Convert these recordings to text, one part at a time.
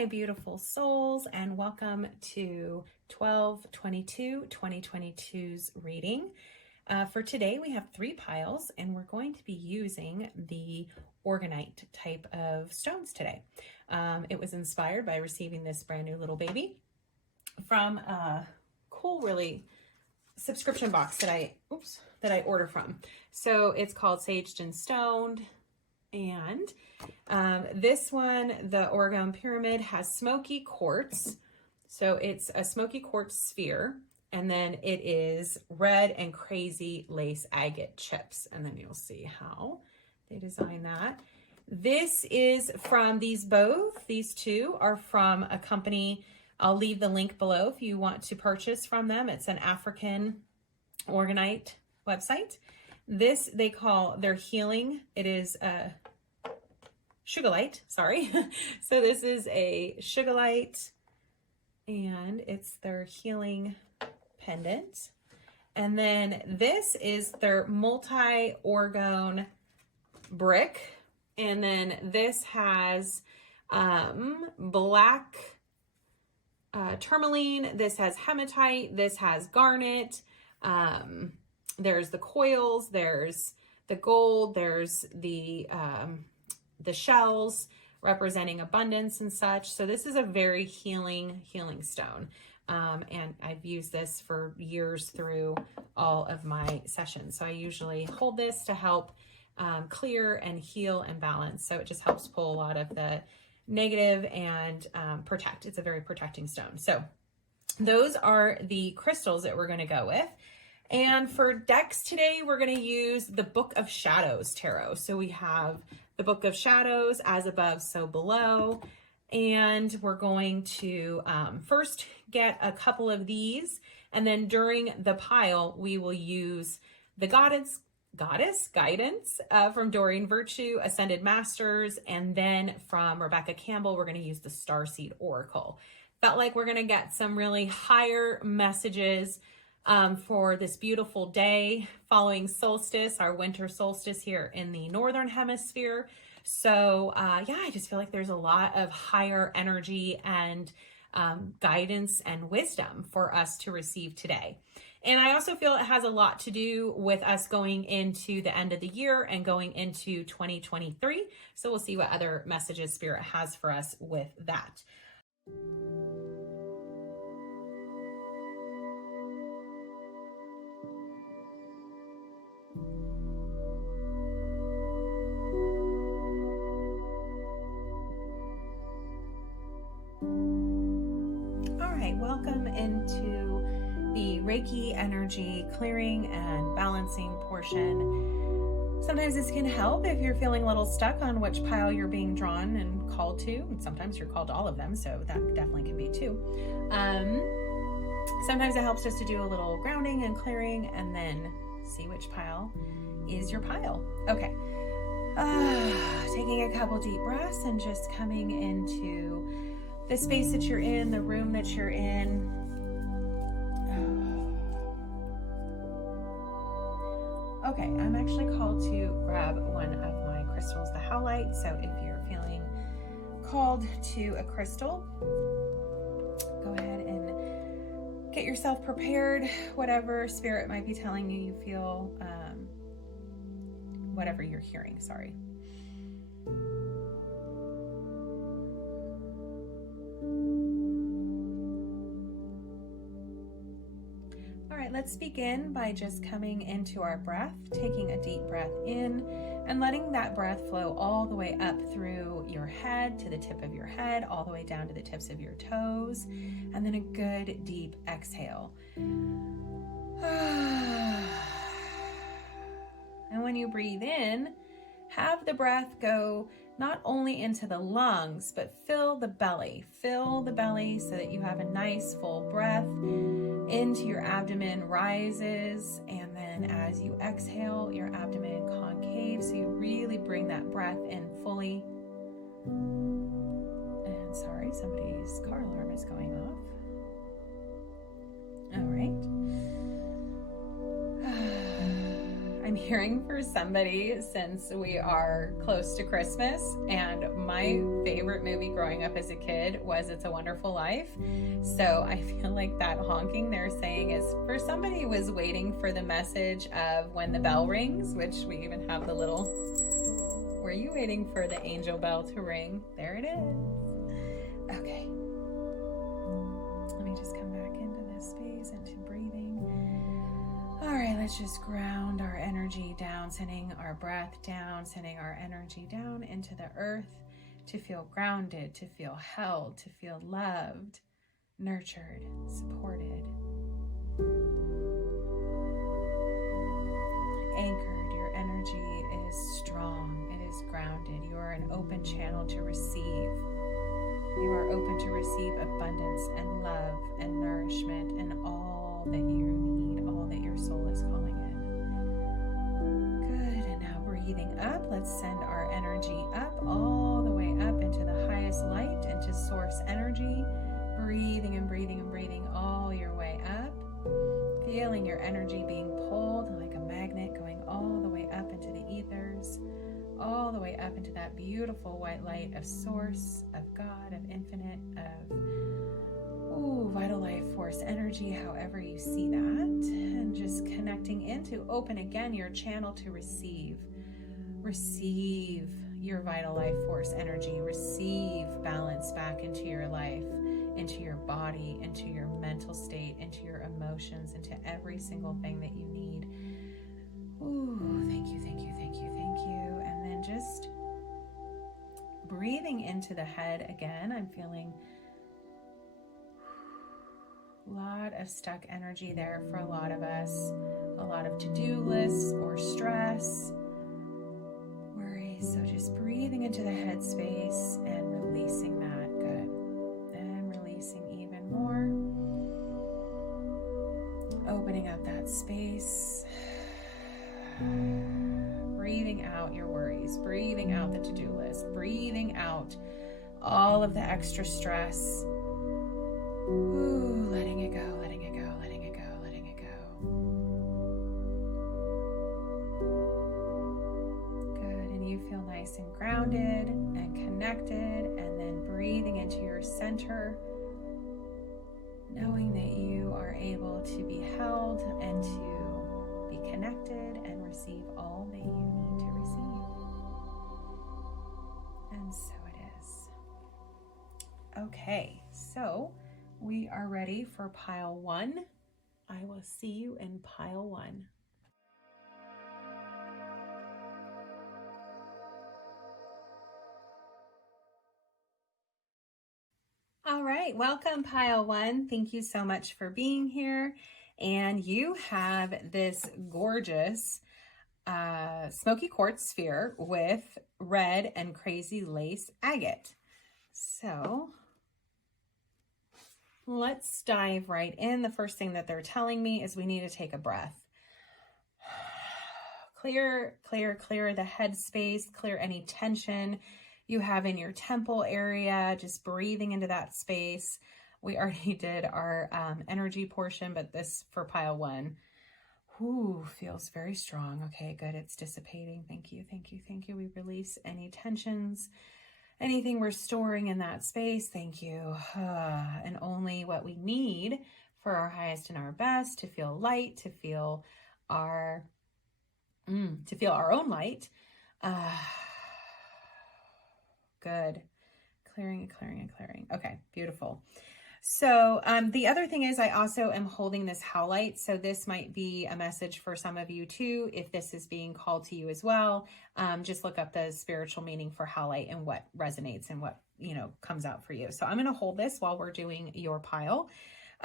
my beautiful souls, and welcome to 12/22/2022's reading. For today, we have 3 piles, and we're going to be using the Orgonite type of stones today. It was inspired by receiving this brand new little baby from a cool, really subscription box that I order from. So it's called Saged and Stoned. And this one, the Orgone Pyramid, has smoky quartz. So it's a smoky quartz sphere. And then it is red and crazy lace agate chips. And then you'll see how they design that. This is from these two are from a company. I'll leave the link below if you want to purchase from them. It's an African Orgonite website. This they call their healing. It is a Sugilite, sorry. So this is a Sugilite, and it's their healing pendant. And then this is their multi-orgone brick. And then this has black tourmaline. This has hematite. This has garnet. There's the coils, there's the gold, there's the shells representing abundance and such. So this is a very healing stone. And I've used this for years through all of my sessions. So I usually hold this to help clear and heal and balance. So it just helps pull a lot of the negative and protect. It's a very protecting stone. So those are the crystals that we're going to go with. And for decks today, we're going to use the Book of Shadows Tarot. So we have the Book of Shadows, As Above, So Below. And we're going to first get a couple of these. And then during the pile, we will use the Goddess Guidance from Doreen Virtue, Ascended Masters. And then from Rebecca Campbell, we're going to use the Starseed Oracle. Felt like we're going to get some really higher messages for this beautiful day following solstice, our winter solstice here in the Northern Hemisphere. So I just feel like there's a lot of higher energy and guidance and wisdom for us to receive today. And I also feel it has a lot to do with us going into the end of the year and going into 2023. So we'll see what other messages Spirit has for us with that. Welcome into the Reiki energy clearing and balancing portion. Sometimes this can help if you're feeling a little stuck on which pile you're being drawn and called to. And sometimes you're called to all of them, so that definitely can be too. Sometimes it helps just to do a little grounding and clearing and then see which pile is your pile. Okay. Taking a couple deep breaths and just coming into the space that you're in, the room that you're in. Okay, I'm actually called to grab one of my crystals, the Howlite. So if you're feeling called to a crystal, go ahead and get yourself prepared. Whatever Spirit might be telling you, you feel, whatever you're hearing, sorry. Let's begin by just coming into our breath, taking a deep breath in and letting that breath flow all the way up through your head to the tip of your head, all the way down to the tips of your toes, and then a good deep exhale. And when you breathe in, have the breath go not only into the lungs, but fill the belly. Fill the belly so that you have a nice full breath into your abdomen, rises, and then as you exhale, your abdomen concaves, so you really bring that breath in fully. And sorry, somebody's car alarm is going off. All right. I'm fearing for somebody since we are close to Christmas, and my favorite movie growing up as a kid was It's a Wonderful Life. So I feel like that honking they're saying is for somebody who was waiting for the message of when the bell rings, which we even have the little, were you waiting for the angel bell to ring? There it is. Okay. Let me just come back into this space, into breathing. All right, let's just ground our energy down, sending our breath down, sending our energy down into the earth to feel grounded, to feel held, to feel loved, nurtured, supported, anchored. Your energy is strong, it is grounded. You are an open channel to receive. You are open to receive abundance and love and nourishment and all that you need, all that your soul is calling in. Good, and now breathing up, let's send our energy up, all the way up into the highest light, into source energy. Breathing and breathing and breathing all your way up. Feeling your energy being pulled like a magnet, going all the way up into the ethers, all the way up into that beautiful white light of source, of God, of infinite, of vital life force energy, however you see that. And just connecting into, open again your channel to receive. Receive your vital life force energy. Receive balance back into your life, into your body, into your mental state, into your emotions, into every single thing that you need. Ooh, thank you, thank you, thank you, thank you. And then just breathing into the head again. I'm feeling a lot of stuck energy there for a lot of us. A lot of to-do lists or stress, worries. So just breathing into the head space and releasing that. Good. And releasing even more. Opening up that space. Breathing out your worries, breathing out the to-do list, breathing out all of the extra stress. Ooh, letting it go, letting it go, letting it go, letting it go. Good, and you feel nice and grounded and connected, and then breathing into your center, knowing that you are able to be held and to be connected and receive all that you need to receive. And so it is. Okay, so we are ready for pile 1. I will see you in pile 1. All right, welcome pile 1. Thank you so much for being here. And you have this gorgeous smoky quartz sphere with red and crazy lace agate. So let's dive right in. The first thing that they're telling me is we need to take a breath. Clear the head space, clear any tension you have in your temple area, just breathing into that space. We already did our energy portion, but this for pile 1. Ooh, feels very strong. Okay, good. It's dissipating. Thank you, thank you, thank you. We release any tensions, anything we're storing in that space. Thank you. And only what we need for our highest and our best, to feel light, to feel our own light. Good. Clearing and clearing and clearing. Okay, beautiful. So the other thing is I also am holding this howlite. So this might be a message for some of you too, if this is being called to you as well. Just look up the spiritual meaning for howlite and what resonates and what, comes out for you. So I'm going to hold this while we're doing your pile.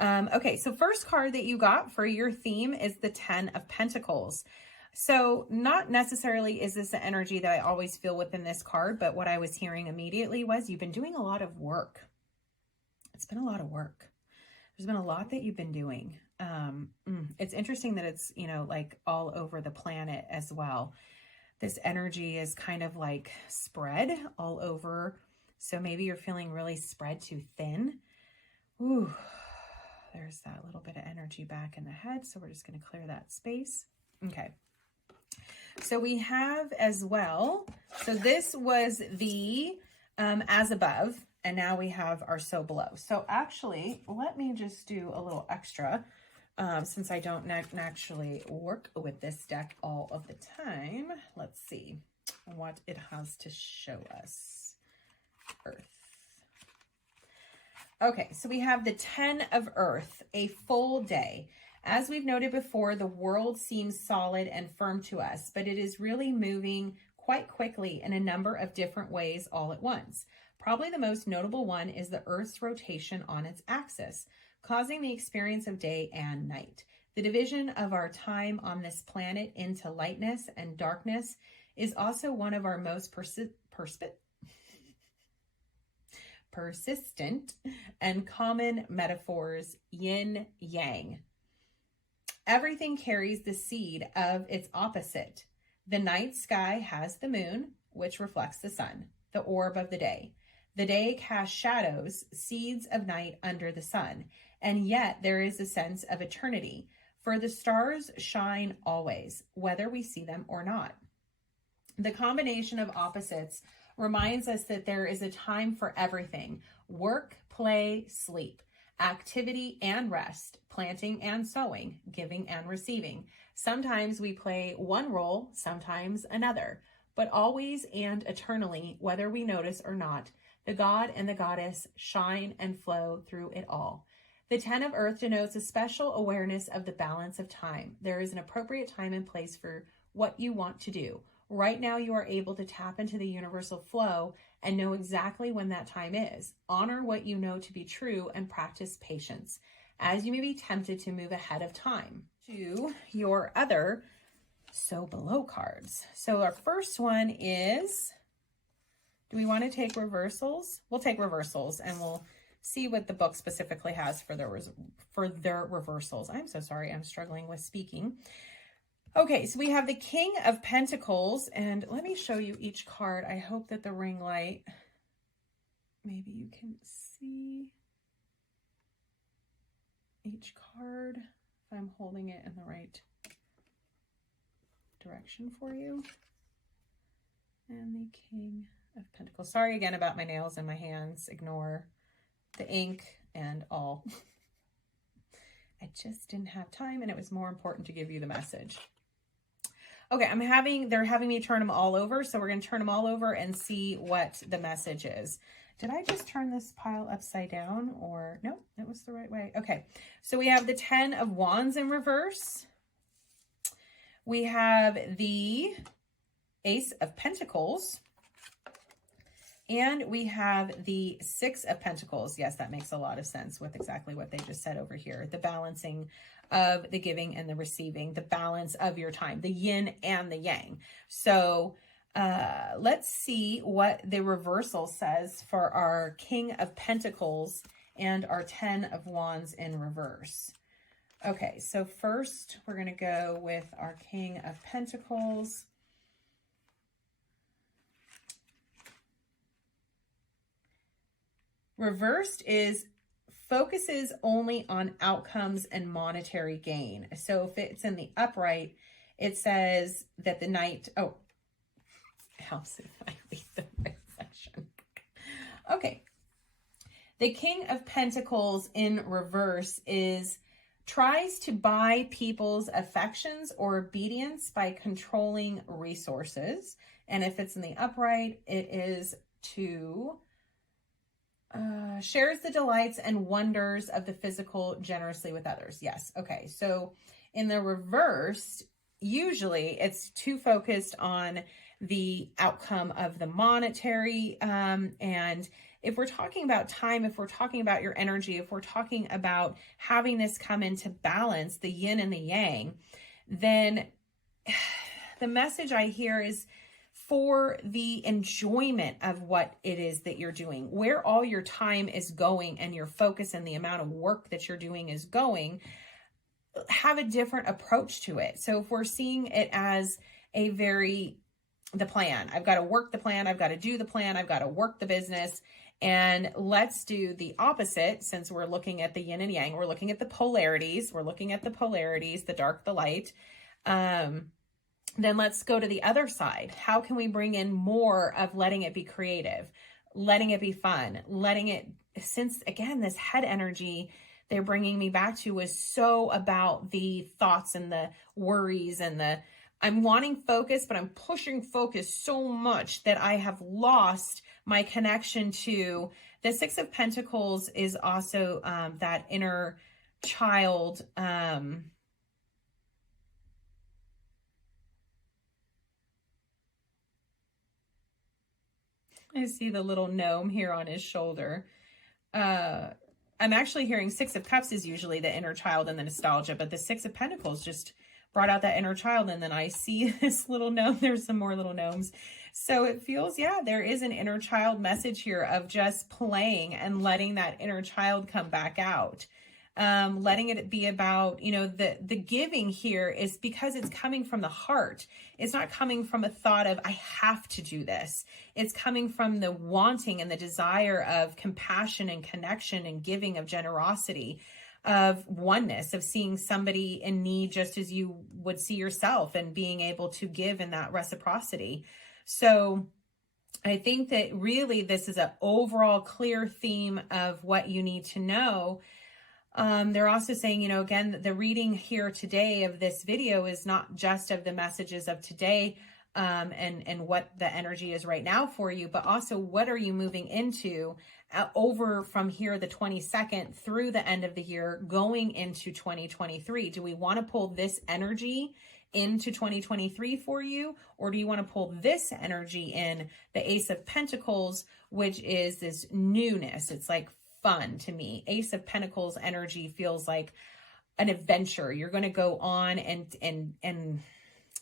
Okay, so first card that you got for your theme is the 10 of Pentacles. So not necessarily is this the energy that I always feel within this card, but what I was hearing immediately was you've been doing a lot of work. It's been a lot of work. There's been a lot that you've been doing. It's interesting that it's, like all over the planet as well. This energy is kind of like spread all over. So maybe you're feeling really spread too thin. Ooh, there's that little bit of energy back in the head. So we're just going to clear that space. Okay. So we have as well, so this was the as above, and now we have our so below. So actually, let me just do a little extra, since I don't actually work with this deck all of the time. Let's see what it has to show us. Earth. Okay, so we have the 10 of Earth, a full day. As we've noted before, the world seems solid and firm to us, but it is really moving quite quickly in a number of different ways all at once. Probably the most notable one is the Earth's rotation on its axis, causing the experience of day and night. The division of our time on this planet into lightness and darkness is also one of our most persistent and common metaphors, yin yang. Everything carries the seed of its opposite. The night sky has the moon, which reflects the sun, the orb of the day. The day casts shadows, seeds of night under the sun, and yet there is a sense of eternity, for the stars shine always, whether we see them or not. The combination of opposites reminds us that there is a time for everything: work, play, sleep, activity and rest, planting and sowing, giving and receiving. Sometimes we play one role, sometimes another, but always and eternally, whether we notice or not, the God and the goddess shine and flow through it all. The 10 of Earth denotes a special awareness of the balance of time. There is an appropriate time and place for what you want to do. Right now, you are able to tap into the universal flow and know exactly when that time is. Honor what you know to be true and practice patience, as you may be tempted to move ahead of time. To your other so below cards. So our first one is, do we want to take reversals? We'll take reversals and we'll see what the book specifically has for their reversals. I'm so sorry, I'm struggling with speaking. Okay, so we have the King of Pentacles, and let me show you each card. I hope that the ring light, maybe you can see each card, if I'm holding it in the right direction for you. And the King of Pentacles. Sorry again about my nails and my hands. Ignore the ink and all. I just didn't have time, and it was more important to give you the message. Okay, they're having me turn them all over. So we're going to turn them all over and see what the message is. Did I just turn this pile upside down, or no, that was the right way. Okay, so we have the 10 of Wands in reverse. We have the Ace of Pentacles. And we have the 6 of Pentacles. Yes, that makes a lot of sense with exactly what they just said over here. The balancing of the giving and the receiving, the balance of your time, the yin and the yang. So let's see what the reversal says for our King of Pentacles and our 10 of Wands in reverse. Okay, so first we're going to go with our King of Pentacles. Reversed is focuses only on outcomes and monetary gain. So if it's in the upright, it says that the knight, helps if I read the right section. Okay. The King of Pentacles in reverse tries to buy people's affections or obedience by controlling resources. And if it's in the upright, it is to shares the delights and wonders of the physical generously with others. Yes. Okay. So in the reverse, usually it's too focused on the outcome of the monetary. And if we're talking about time, if we're talking about your energy, if we're talking about having this come into balance, the yin and the yang, then the message I hear is for the enjoyment of what it is that you're doing, where all your time is going and your focus and the amount of work that you're doing is going, have a different approach to it. So if we're seeing it as the plan, I've got to work the plan, I've got to do the plan, I've got to work the business, and let's do the opposite. Since we're looking at the yin and yang, we're looking at the polarities, the dark, the light. then let's go to the other side. How can we bring in more of letting it be creative, letting it be fun, letting it, since again, this head energy they're bringing me back to was so about the thoughts and the worries and the, I'm wanting focus, but I'm pushing focus so much that I have lost my connection to the Six of Pentacles is also that inner child. I see the little gnome here on his shoulder. I'm actually hearing Six of Cups is usually the inner child and the nostalgia, but the Six of Pentacles just brought out that inner child. And then I see this little gnome. There's some more little gnomes. So it feels, yeah, there is an inner child message here of just playing and letting that inner child come back out. Letting it be about, you know, the giving here is because it's coming from the heart. It's not coming from a thought of, I have to do this. It's coming from the wanting and the desire of compassion and connection and giving, of generosity, of oneness, of seeing somebody in need just as you would see yourself, and being able to give in that reciprocity. So I think that really this is an overall clear theme of what you need to know. They're also saying, you know, again, the reading here today of this video is not just of the messages of today, and what the energy is right now for you, but also what are you moving into over from here, the 22nd through the end of the year, going into 2023. Do we want to pull this energy into 2023 for you? Or do you want to pull this energy in, the Ace of Pentacles, which is this newness? It's like fun to me. Ace of Pentacles energy feels like an adventure. You're going to go on and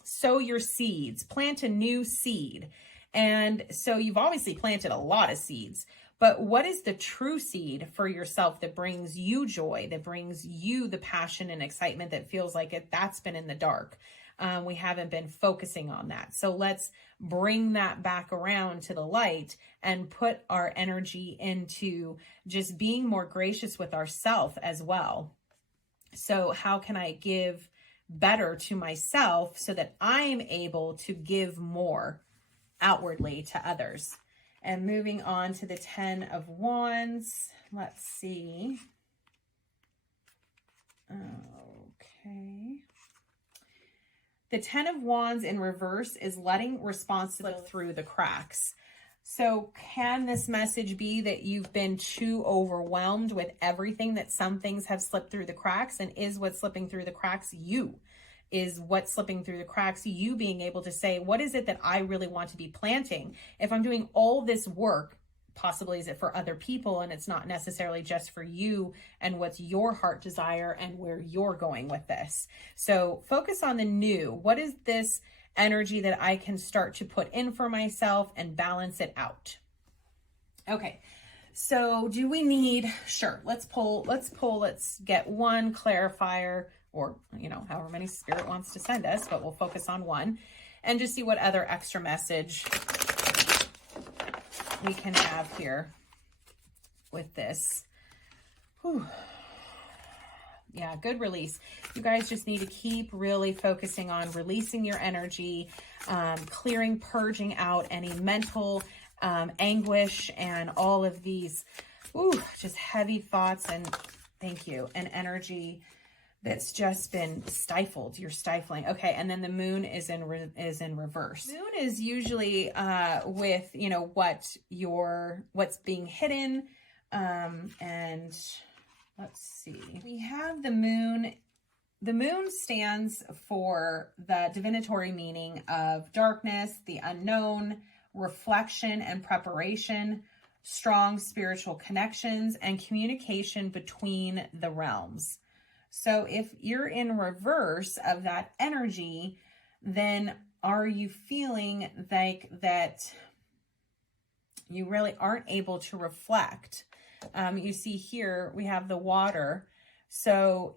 sow your seeds, plant a new seed. And so you've obviously planted a lot of seeds, but what is the true seed for yourself that brings you joy, that brings you the passion and excitement that feels like that's been in the dark? We haven't been focusing on that. So let's bring that back around to the light and put our energy into just being more gracious with ourselves as well. So how can I give better to myself so that I'm able to give more outwardly to others? And moving on to the 10 of Wands. Let's see. Okay. The 10 of Wands in reverse is letting responsibility slip through the cracks. So can this message be that you've been too overwhelmed with everything, that some things have slipped through the cracks? And is what's slipping through the cracks you? Is what's slipping through the cracks you being able to say, what is it that I really want to be planting? If I'm doing all this work, possibly is it for other people, and it's not necessarily just for you, and what's your heart desire and where you're going with this? So focus on the new. What is this energy that I can start to put in for myself and balance it out? Okay. So do we need, sure, let's get one clarifier, or, you know, however many Spirit wants to send us, but we'll focus on one and just see what other extra message we can have here with this. Whew. Yeah, good release. You guys just need to keep really focusing on releasing your energy, clearing, purging out any mental anguish and all of these just heavy thoughts, and thank you, and energy that's just been stifled. You're stifling. Okay. And then the moon is in reverse. Moon is usually with, you know, what's being hidden. And let's see, we have the moon. The moon stands for the divinatory meaning of darkness, the unknown, reflection and preparation, strong spiritual connections, and communication between the realms. So if you're in reverse of that energy, then are you feeling like that you really aren't able to reflect? You see here, we have the water. So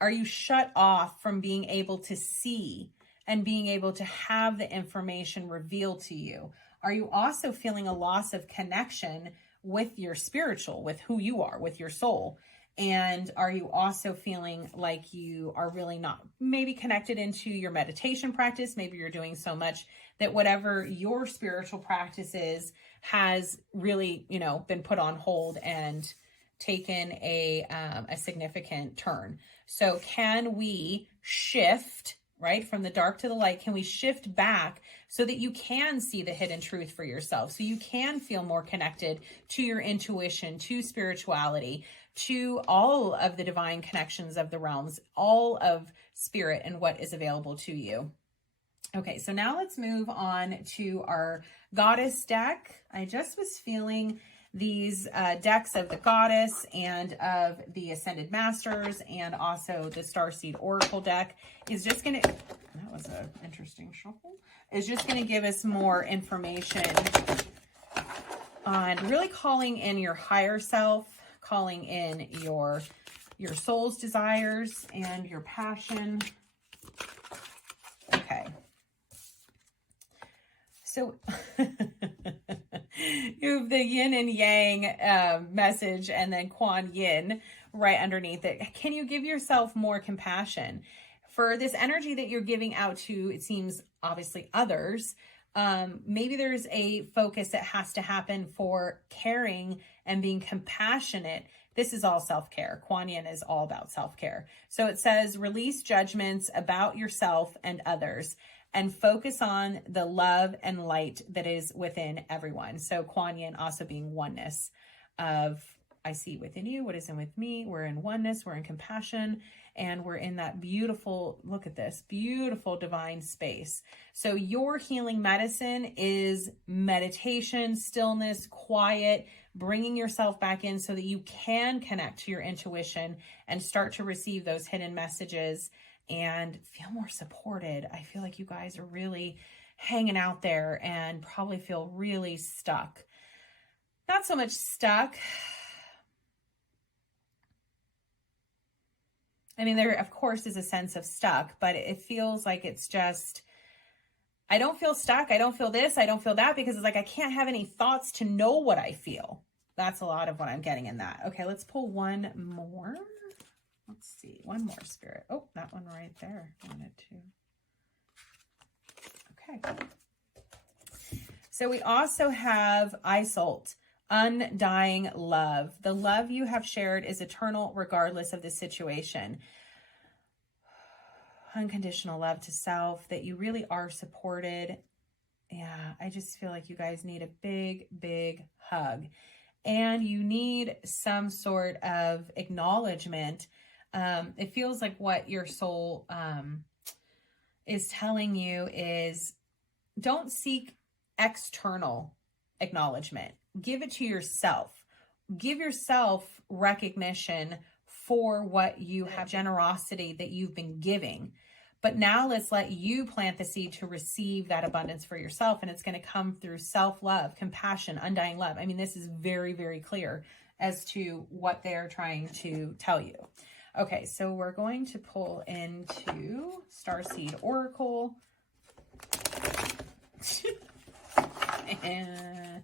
are you shut off from being able to see and being able to have the information revealed to you? Are you also feeling a loss of connection with your spiritual, with who you are, with your soul? And are you also feeling like you are really not maybe connected into your meditation practice? Maybe you're doing so much that whatever your spiritual practice is has really, you know, been put on hold and taken a significant turn. So can we shift, right, from the dark to the light? Can we shift back so that you can see the hidden truth for yourself, so you can feel more connected to your intuition, to spirituality, to all of the divine connections of the realms, all of spirit and what is available to you? Okay, so now let's move on to our goddess deck. I just was feeling these decks of the goddess and of the ascended masters, and also the starseed oracle deck is just going to, that was an interesting shuffle, is just going to give us more information on really calling in your higher self, calling in your soul's desires and your passion. Okay. So you have the yin and yang message, and then Kuan Yin right underneath it. Can you give yourself more compassion for this energy that you're giving out to, it seems, obviously others? Maybe there's a focus that has to happen for caring and being compassionate. This is all self-care. Kuan Yin is all about self-care. So it says, release judgments about yourself and others, and focus on the love and light that is within everyone. So Kuan Yin also being oneness of, I see within you what is in with me. We're in oneness, we're in compassion, and we're in that beautiful, look at this, beautiful divine space. So your healing medicine is meditation, stillness, quiet, bringing yourself back in so that you can connect to your intuition and start to receive those hidden messages and feel more supported. I feel like you guys are really hanging out there and probably feel really stuck. Not so much stuck. I mean, there, of course, is a sense of stuck, but it feels like it's just, I don't feel stuck. I don't feel this. I don't feel that, because it's like I can't have any thoughts to know what I feel. That's a lot of what I'm getting in that. Okay, let's pull one more. Let's see, one more, Spirit. Oh, that one right there. I wanted to. Okay. So we also have Isolt, undying love. The love you have shared is eternal regardless of the situation. Unconditional love to self, that you really are supported. Yeah, I just feel like you guys need a big, big hug. And you need some sort of acknowledgement. It feels like what your soul is telling you is, don't seek external acknowledgement. Give it to yourself. Give yourself recognition for what you have, generosity that you've been giving. But now let's let you plant the seed to receive that abundance for yourself. And it's going to come through self-love, compassion, undying love. I mean, this is very, very clear as to what they're trying to tell you. Okay, so we're going to pull into Starseed Oracle. And I'm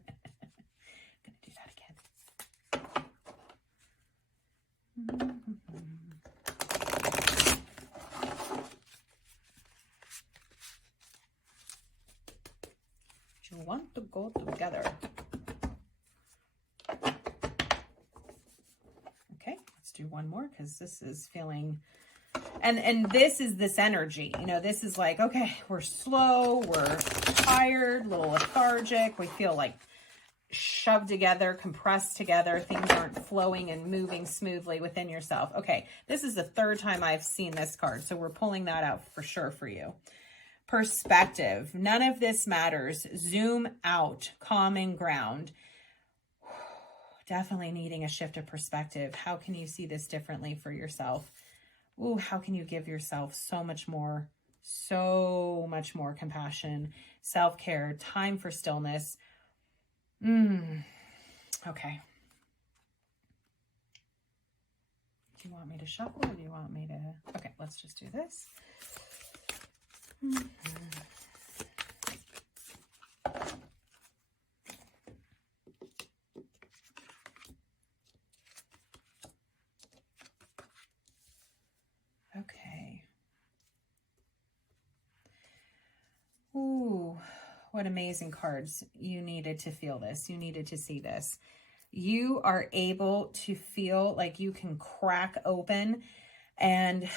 going to do that again. You want to go together. Okay, let's do one more, because this is feeling, and this is this energy, you know, this is like, okay, we're slow, we're tired, a little lethargic, we feel like shoved together, compressed together, things aren't flowing and moving smoothly within yourself. Okay, this is the third time I've seen this card, so we're pulling that out for sure for you. Perspective. None of this matters. Zoom out. Common ground. Definitely needing a shift of perspective. How can you see this differently for yourself? Ooh, how can you give yourself so much more compassion, self-care, time for stillness? Okay. Do you want me to shuffle, or do you want me to? Okay, let's just do this. what amazing cards. You needed to feel this. You needed to see this. You are able to feel like you can crack open and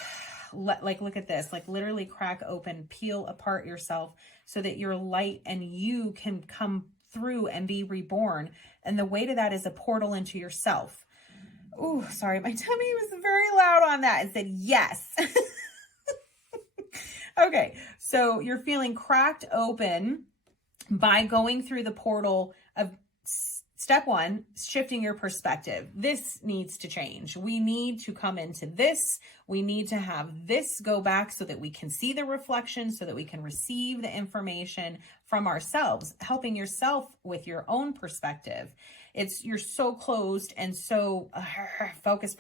like, look at this, like literally crack open, peel apart yourself so that your light and you can come through and be reborn. And the way to that is a portal into yourself. Oh, sorry. My tummy was very loud on that. It said yes. Okay. So you're feeling cracked open by going through the portal of step one, shifting your perspective. This needs to change. We need to come into this. We need to have this go back so that we can see the reflection, so that we can receive the information from ourselves, helping yourself with your own perspective. You're so closed and so focus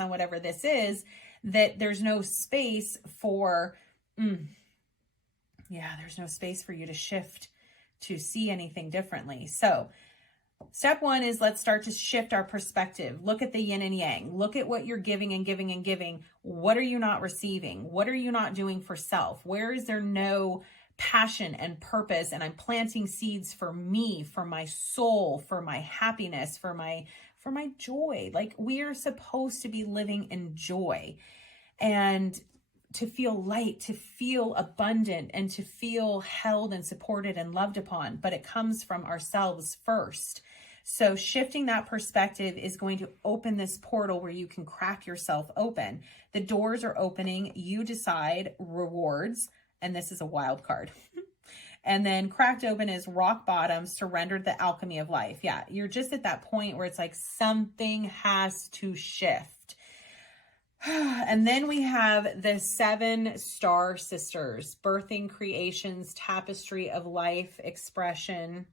on whatever this is, that there's no space for, there's no space for you to shift, to see anything differently. So step one is, let's start to shift our perspective. Look at the yin and yang. Look at what you're giving and giving and giving. What are you not receiving? What are you not doing for self? Where is there no passion and purpose? And I'm planting seeds for me, for my soul, for my happiness, for my joy. Like, we are supposed to be living in joy and to feel light, to feel abundant, and to feel held and supported and loved upon. But it comes from ourselves first. So shifting that perspective is going to open this portal where you can crack yourself open. The doors are opening. You decide rewards. And this is a wild card. And then cracked open is rock bottom, surrendered the alchemy of life. Yeah, you're just at that point where it's like something has to shift. And then we have the 7 star sisters, birthing creations, tapestry of life, expression.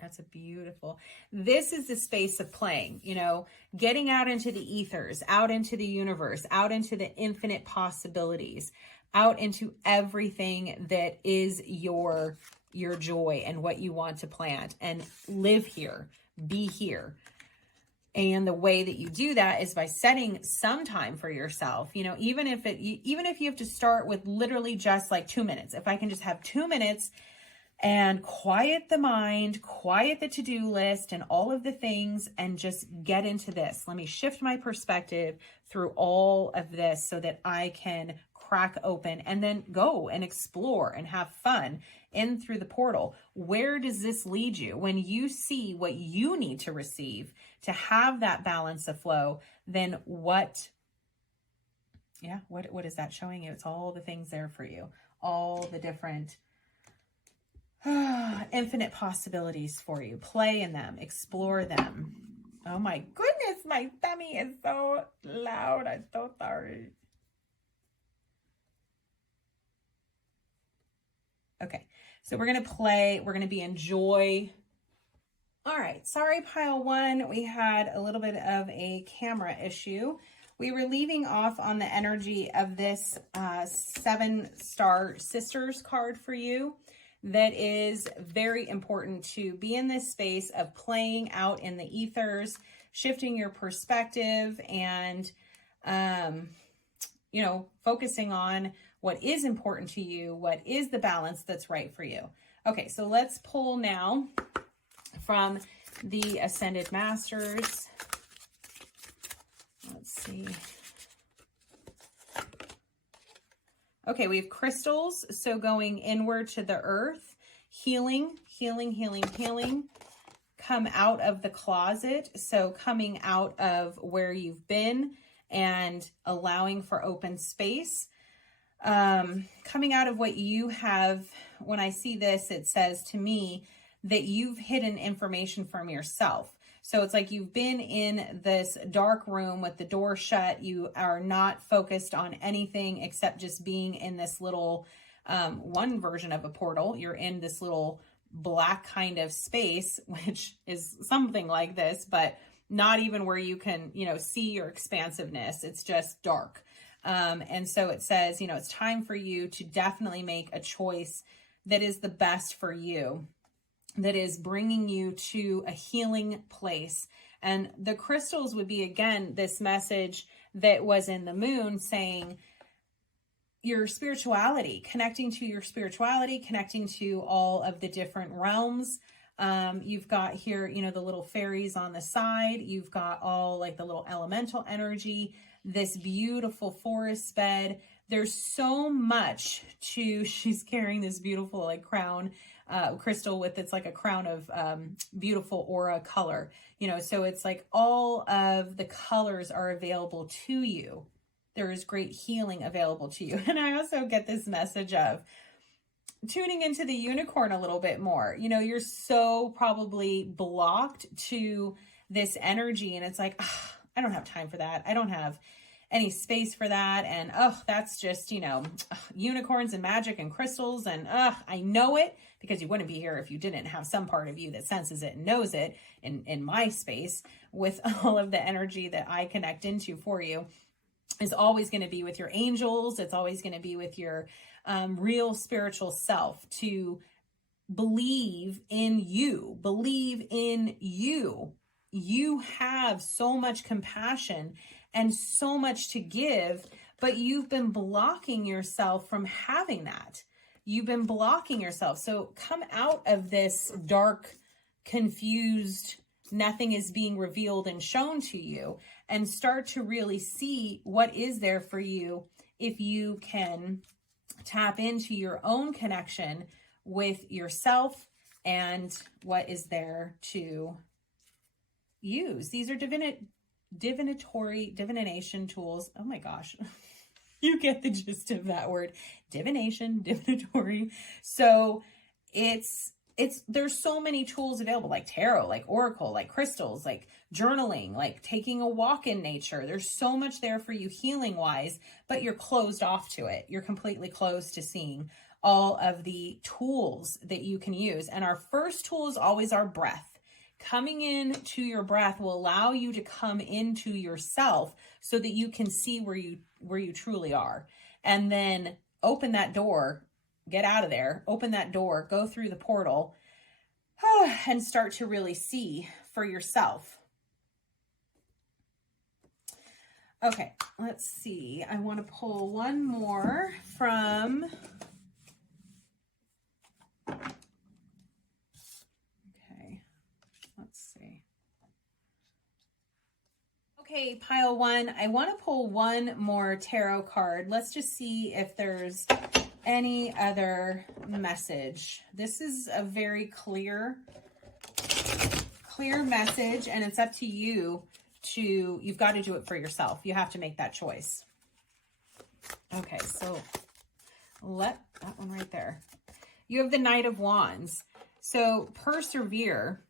That's a beautiful, this is the space of playing, getting out into the ethers, out into the universe, out into the infinite possibilities, out into everything that is your joy and what you want to plant and live here, be here. And the way that you do that is by setting some time for yourself. Even if you have to start with literally just like 2 minutes, if I can just have 2 minutes and quiet the mind, quiet the to-do list and all of the things, and just get into this. Let me shift my perspective through all of this so that I can crack open and then go and explore and have fun in through the portal. Where does this lead you? When you see what you need to receive to have that balance of flow, then what is that showing you? It's all the things there for you, all the different infinite possibilities for you. Play in them, explore them. Oh my goodness, my tummy is so loud. I'm so sorry. Okay, so we're going to play. We're going to be in joy. All right, sorry, pile 1. We had a little bit of a camera issue. We were leaving off on the energy of this 7 star sisters card for you. That is very important to be in this space of playing out in the ethers, shifting your perspective, and, focusing on what is important to you, what is the balance that's right for you. Okay, so let's pull now from the Ascended Masters. Let's see. Okay, we have crystals. So going inward to the earth, healing. Come out of the closet. So coming out of where you've been and allowing for open space. Coming out of what you have. When I see this, it says to me that you've hidden information from yourself. So it's like you've been in this dark room with the door shut. You are not focused on anything except just being in this little, one version of a portal. You're in this little black kind of space, which is something like this, but not even where you can, see your expansiveness. It's just dark. And so it says, it's time for you to definitely make a choice that is the best for you, that is bringing you to a healing place. And the crystals would be, again, this message that was in the moon saying, your spirituality, connecting to your spirituality, connecting to all of the different realms. You've got here, you know, the little fairies on the side. You've got all like the little elemental energy, this beautiful forest bed. There's so much to, she's carrying this beautiful like crown, crystal with, it's like a crown of beautiful aura color, you know, so it's like all of the colors are available to you. There is great healing available to you. And I also get this message of tuning into the unicorn a little bit more. You know, you're so probably blocked to this energy and it's like, I don't have time for that. I don't have any space for that. And that's just, you know, unicorns and magic and crystals. And I know it, because you wouldn't be here if you didn't have some part of you that senses it and knows it in my space, with all of the energy that I connect into for you. Is always going to be with your angels. It's always going to be with your real spiritual self, to believe in you. Believe in you. You have so much compassion and so much to give, but you've been blocking yourself from having that. You've been blocking yourself. So come out of this dark, confused, nothing is being revealed and shown to you, and start to really see what is there for you if you can tap into your own connection with yourself and what is there to use. These are divination tools. Oh my gosh. You get the gist of that word. Divinatory. So there's so many tools available, like tarot, like oracle, like crystals, like journaling, like taking a walk in nature. There's so much there for you healing wise, but you're closed off to it. You're completely closed to seeing all of the tools that you can use. And our first tool is always our breath. Coming in to your breath will allow you to come into yourself so that you can see where you truly are. And then open that door, get out of there, open that door, go through the portal, and start to really see for yourself. Okay, let's see. I want to pull one more from... Okay, pile one. I want to pull one more tarot card. Let's just see if there's any other message. This is a very clear message, and it's up to you you've got to do it for yourself. You have to make that choice. Okay, so that one right there. You have the Knight of Wands. So persevere.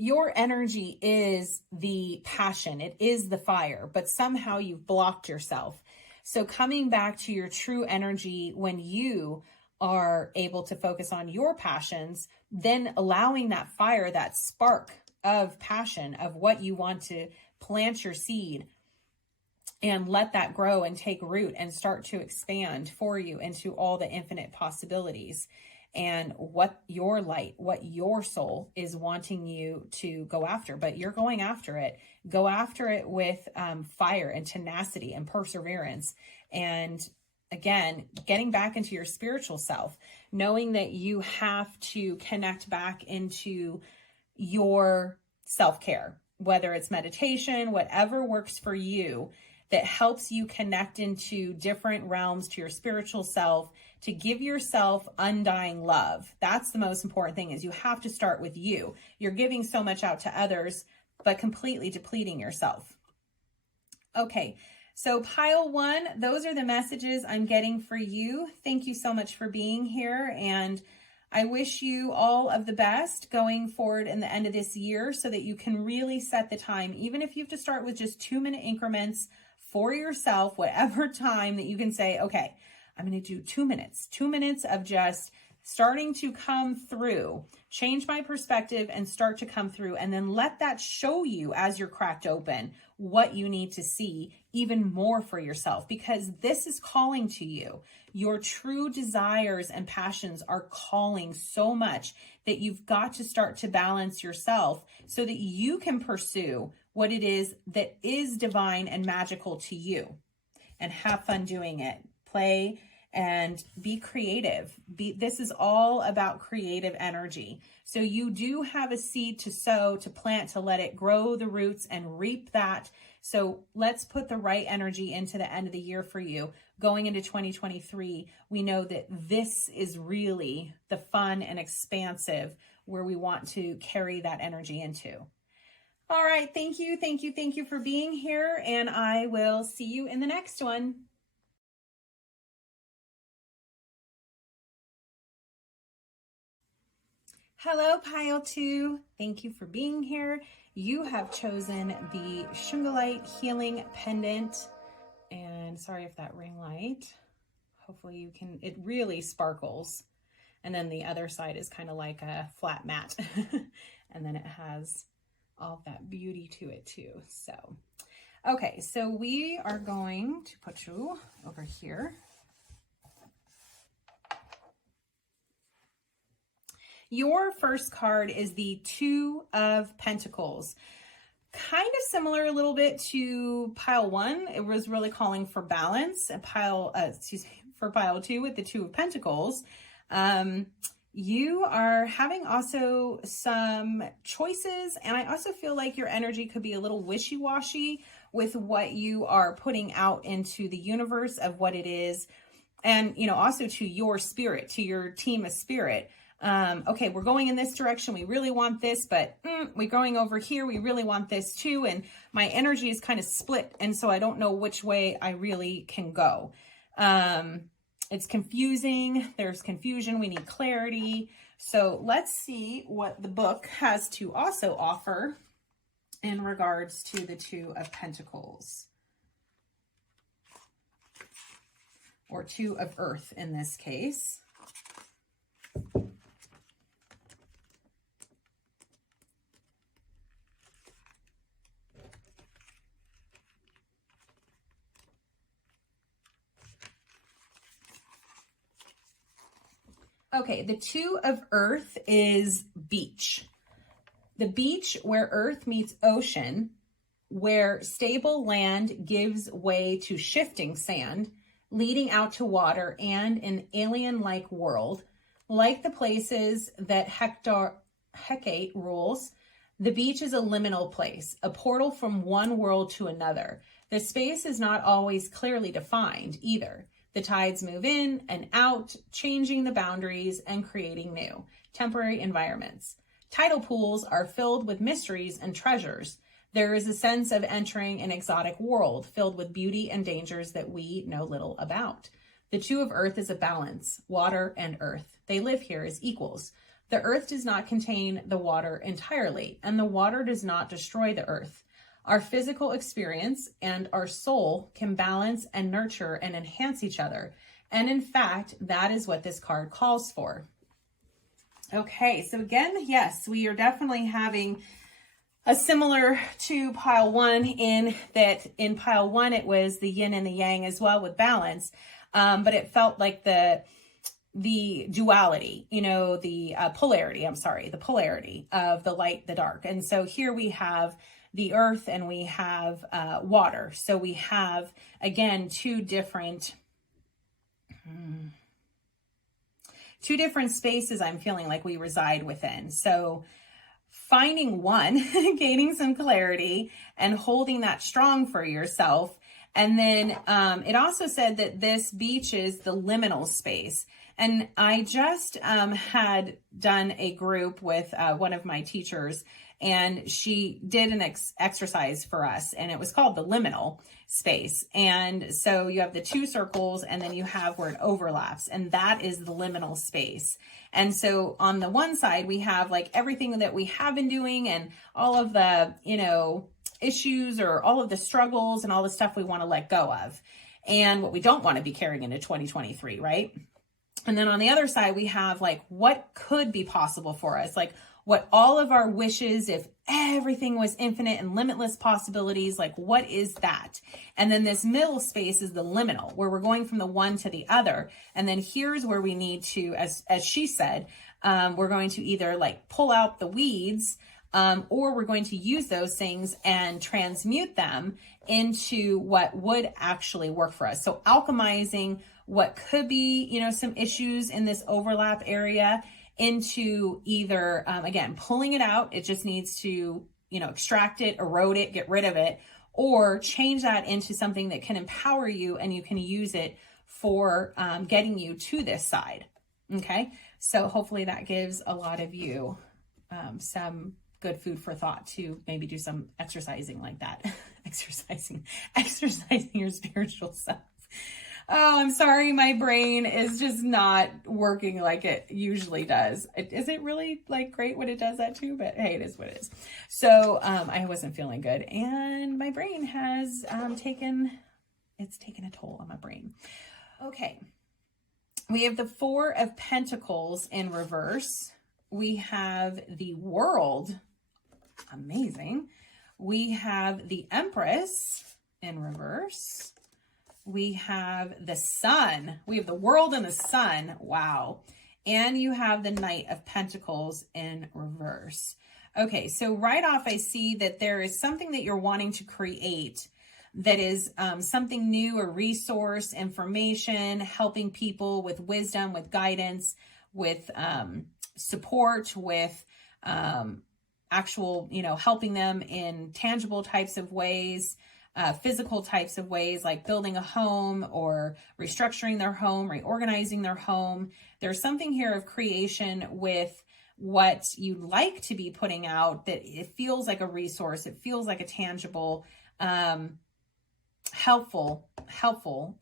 Your energy is the passion. It is the fire, but somehow you've blocked yourself. So coming back to your true energy when you are able to focus on your passions, then allowing that fire, that spark of passion of what you want to plant your seed, and let that grow and take root and start to expand for you into all the infinite possibilities. And what your light, what your soul is wanting you to go after, but you're going after it. Go after it with fire and tenacity and perseverance. And again, getting back into your spiritual self, knowing that you have to connect back into your self-care, whether it's meditation, whatever works for you, that helps you connect into different realms to your spiritual self, to give yourself undying love. That's the most important thing, is you have to start with you. You're giving so much out to others, but completely depleting yourself. Okay, so pile one, those are the messages I'm getting for you. Thank you so much for being here, and I wish you all of the best going forward in the end of this year so that you can really set the time, even if you have to start with just 2-minute increments for yourself, whatever time that you can say, okay, I'm going to do 2 minutes, 2 minutes of just starting to come through, change my perspective and start to come through, and then let that show you as you're cracked open what you need to see even more for yourself, because this is calling to you. Your true desires and passions are calling so much that you've got to start to balance yourself so that you can pursue what it is that is divine and magical to you, and have fun doing it. Play and be creative. This is all about creative energy. So you do have a seed to sow, to plant, to let it grow the roots and reap that. So let's put the right energy into the end of the year for you. Going into 2023, we know that this is really the fun and expansive where we want to carry that energy into. All right. Thank you. Thank you. Thank you for being here. And I will see you in the next one. Hello, Pile 2. Thank you for being here. You have chosen the Sugilite Healing Pendant. And sorry if that ring light, hopefully you can, it really sparkles. And then the other side is kind of like a flat mat. And then it has all that beauty to it too. So, okay, so we are going to put you over here. Your first card is the Two of Pentacles. Kind of similar a little bit to pile 1. It was really calling for balance. For pile 2 with the Two of Pentacles. You are having also some choices, and I also feel like your energy could be a little wishy-washy with what you are putting out into the universe of what it is, and also to your spirit, to your team of spirit. Okay, we're going in this direction. We really want this, but we're going over here. We really want this too. And my energy is kind of split. And so I don't know which way I really can go. It's confusing. There's confusion. We need clarity. So let's see what the book has to also offer in regards to the Two of Pentacles, or Two of Earth in this case. Okay, the Two of Earth is beach. The beach where earth meets ocean, where stable land gives way to shifting sand, leading out to water and an alien-like world. Like the places that Hecate rules, the beach is a liminal place, a portal from one world to another. The space is not always clearly defined either. The tides move in and out, changing the boundaries and creating new, temporary environments. Tidal pools are filled with mysteries and treasures. There is a sense of entering an exotic world filled with beauty and dangers that we know little about. The Two of Earth is a balance, water and earth. They live here as equals. The earth does not contain the water entirely, and the water does not destroy the earth. Our physical experience and our soul can balance and nurture and enhance each other. And in fact, that is what this card calls for. Okay, so again, yes, we are definitely having a similar to pile 1 in that in pile 1, it was the yin and the yang as well with balance. But it felt like the duality, the polarity of the light, the dark. And so here we have the earth and we have water. So we have, again, two different spaces I'm feeling like we reside within. So finding one, gaining some clarity and holding that strong for yourself. And then it also said that this beach is the liminal space. And I just had done a group with one of my teachers, and she did an exercise for us, and it was called the liminal space. And so you have the two circles, and then you have where it overlaps, and that is the liminal space. And so on the one side, we have like everything that we have been doing and all of the, issues or all of the struggles and all the stuff we want to let go of and what we don't want to be carrying into 2023, right? And then on the other side, we have like what could be possible for us, like what all of our wishes, if everything was infinite and limitless possibilities, like what is that? And then this middle space is the liminal, where we're going from the one to the other. And then here's where we need to, as she said, we're going to either like pull out the weeds or we're going to use those things and transmute them into what would actually work for us. So alchemizing what could be, you know, some issues in this overlap area into either, again, pulling it out. It just needs to, you know, extract it, erode it, get rid of it, or change that into something that can empower you and you can use it for getting you to this side. Okay. So hopefully that gives a lot of you some good food for thought to maybe do some exercising like that. exercising your spiritual self. Oh, I'm sorry. My brain is just not working like it usually does. Is it really like great when it does that too? But hey, it is what it is. So I wasn't feeling good and my brain has taken a toll on my brain. Okay. We have the Four of Pentacles in reverse. We have the World. Amazing. We have the Empress in reverse. We have the Sun. We have the World and the Sun. Wow. And you have the Knight of Pentacles in reverse. Okay, so right off I see that there is something that you're wanting to create that is something new, a resource, information, helping people with wisdom, with guidance, with support, with actual, you know, helping them in tangible types of ways, physical types of ways, like building a home or restructuring their home, reorganizing their home. There's something here of creation with what you'd like to be putting out that it feels like a resource. It feels like a tangible, helpful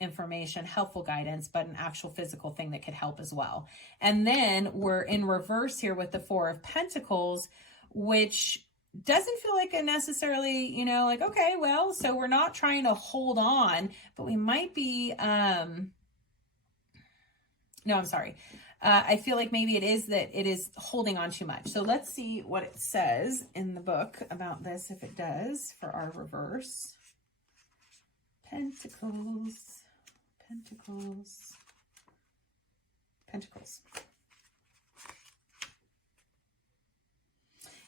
information, helpful guidance, but an actual physical thing that could help as well. And then we're in reverse here with the Four of Pentacles, which doesn't feel like a necessarily, you know, like, okay, well, so we're not trying to hold on, but we might be, no, I'm sorry. I feel like maybe it is that it is holding on too much. So let's see what it says in the book about this, if it does, for our reverse. Pentacles.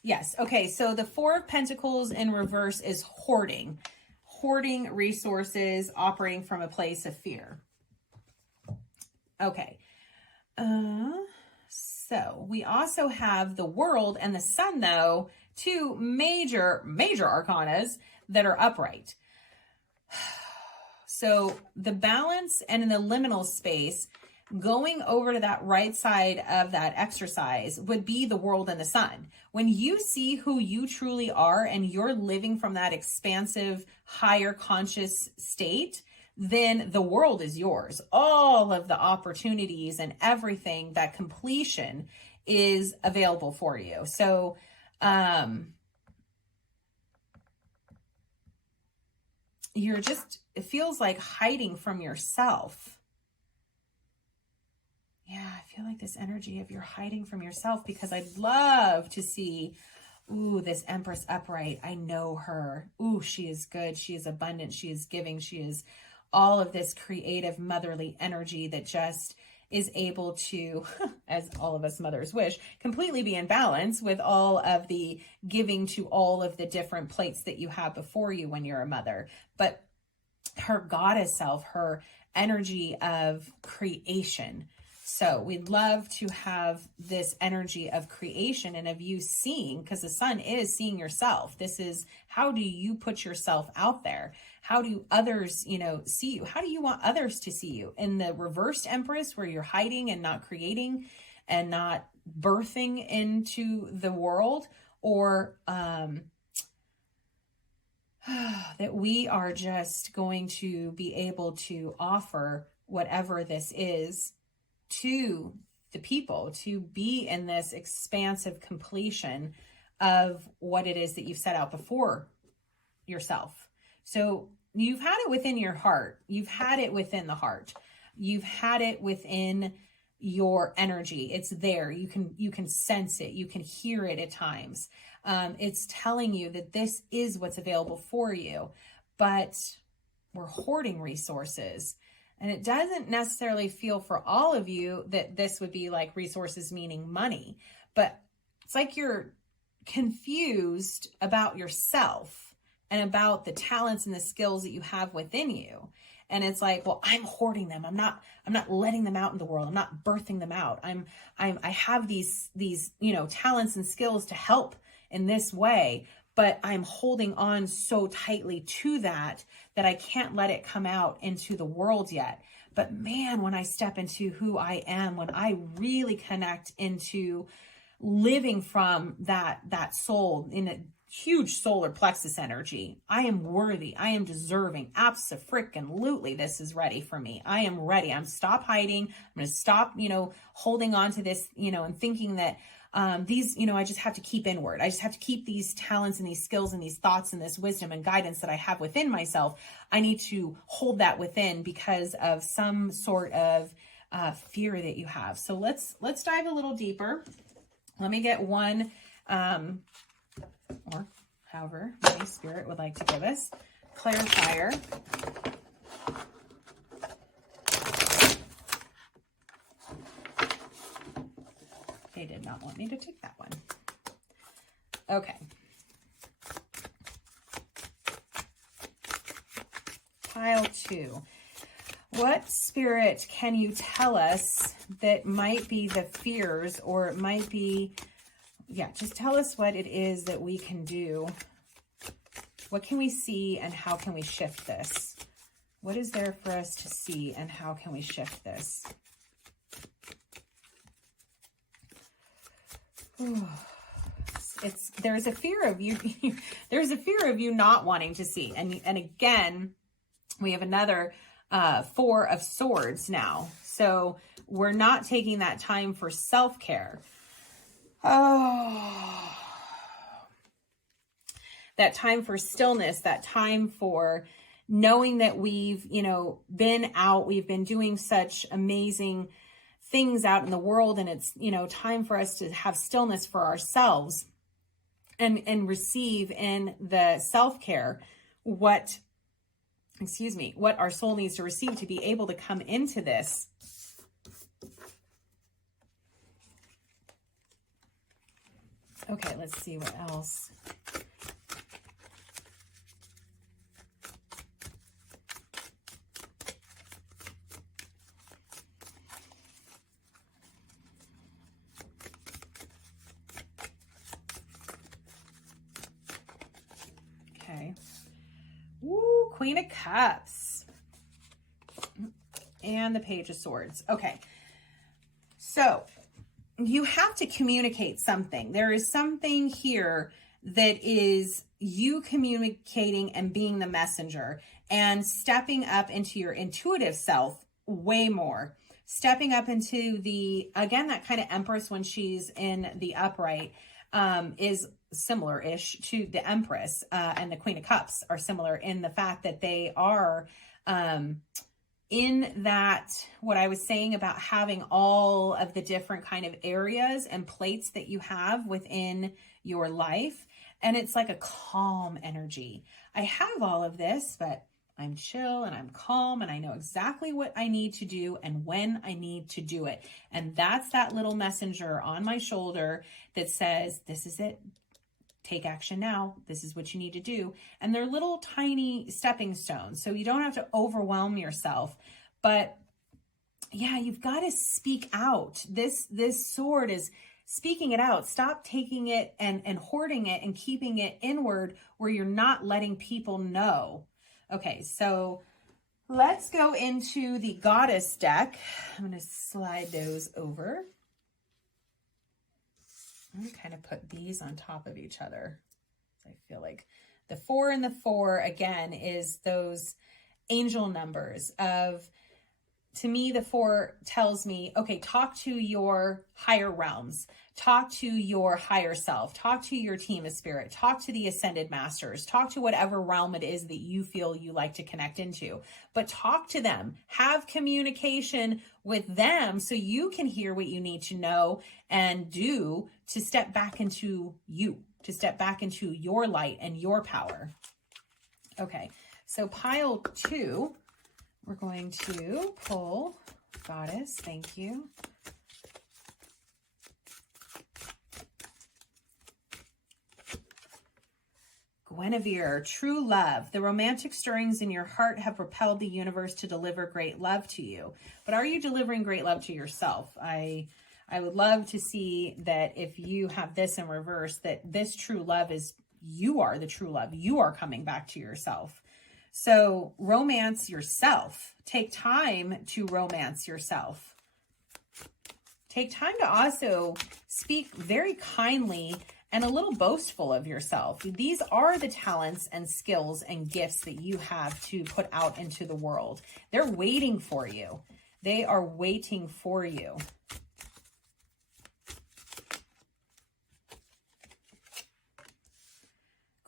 Yes. Okay. So the Four of Pentacles in reverse is hoarding resources, operating from a place of fear. Okay. So we also have the World and the Sun, though, two major arcanas that are upright. So the balance and in the liminal space, going over to that right side of that exercise would be the World and the Sun. When you see who you truly are and you're living from that expansive, higher conscious state, then the world is yours. All of the opportunities and everything, that completion is available for you. So, you're just, it feels like hiding from yourself. Yeah, I feel like this energy of you're hiding from yourself, because I'd love to see, ooh, this Empress upright. I know her. Ooh, she is good. She is abundant. She is giving. She is all of this creative motherly energy that just is able to, as all of us mothers wish, completely be in balance with all of the giving to all of the different plates that you have before you when you're a mother. But her goddess self, her energy of creation. So we'd love to have this energy of creation and of you seeing, because the Sun is seeing yourself. This is, how do you put yourself out there? How do others, you know, see you? How do you want others to see you? In the reversed Empress, where you're hiding and not creating and not birthing into the world, or that we are just going to be able to offer whatever this is to the people, to be in this expansive completion of what it is that you've set out before yourself. So you've had it within your heart. You've had it within the heart. You've had it within your energy. It's there. You can sense it. You can hear it at times. It's telling you that this is what's available for you, but we're hoarding resources. And it doesn't necessarily feel for all of you that this would be like resources, meaning money, but it's like you're confused about yourself and about the talents and the skills that you have within you. And it's like, well, I'm hoarding them. I'm not letting them out in the world. I'm not birthing them out. I have these, you know, talents and skills to help in this way, but I'm holding on so tightly to that I can't let it come out into the world yet. But man, when I step into who I am, when I really connect into living from that soul in a huge solar plexus energy, I am worthy. I am deserving. Abso-freaking-lutely, this is ready for me. I am ready. I'm stop hiding. I'm going to stop, you know, holding on to this, you know, and thinking that these, you know, I just have to keep inward. I just have to keep these talents and these skills and these thoughts and this wisdom and guidance that I have within myself. I need to hold that within because of some sort of fear that you have. So let's dive a little deeper. Let me get one, or however my spirit would like to give us, clarifier. They did not want me to take that one. Okay. Pile 2. What spirit can you tell us that might be the fears, or it might be, yeah, just tell us what it is that we can do. What can we see and how can we shift this? What is there for us to see and how can we shift this? There's a fear of you. There's a fear of you not wanting to see. And again, we have another 4 of Swords now. So we're not taking that time for self-care. Oh, that time for stillness, that time for knowing that we've, you know, been out, we've been doing such amazing things out in the world, and it's, you know, time for us to have stillness for ourselves and receive in the self-care what our soul needs to receive to be able to come into this. Okay, let's see what else. Okay. Ooh, Queen of Cups. And the Page of Swords. Okay. So you have to communicate something. There is something here that is you communicating and being the messenger and stepping up into your intuitive self way more. Stepping up into the, again, that kind of Empress when she's in the upright is similar-ish to the Empress, and the Queen of Cups are similar in the fact that they are in that, what I was saying about having all of the different kind of areas and plates that you have within your life. And it's like a calm energy. I have all of this, but I'm chill and I'm calm and I know exactly what I need to do and when I need to do it. And that's that little messenger on my shoulder that says, this is it. Take action now. This is what you need to do. And they're little tiny stepping stones. So you don't have to overwhelm yourself. But yeah, you've got to speak out. This sword is speaking it out. Stop taking it and hoarding it and keeping it inward where you're not letting people know. Okay, so let's go into the Goddess deck. I'm going to slide those over. I'm going to kind of put these on top of each other. I feel like the 4 and the 4, again, is those angel numbers of, to me, the 4 tells me, okay, talk to your higher realms, talk to your higher self, talk to your team of spirit, talk to the ascended masters, talk to whatever realm it is that you feel you like to connect into, but talk to them, have communication with them so you can hear what you need to know and do to step back into you, to step back into your light and your power. Okay, so pile 2, we're going to pull Goddess, thank you. Guinevere, true love. The romantic stirrings in your heart have propelled the universe to deliver great love to you. But are you delivering great love to yourself? I would love to see that if you have this in reverse, that this true love is, you are the true love. You are coming back to yourself. So romance yourself. Take time to romance yourself. Take time to also speak very kindly and a little boastful of yourself. These are the talents and skills and gifts that you have to put out into the world. They're waiting for you. They are waiting for you.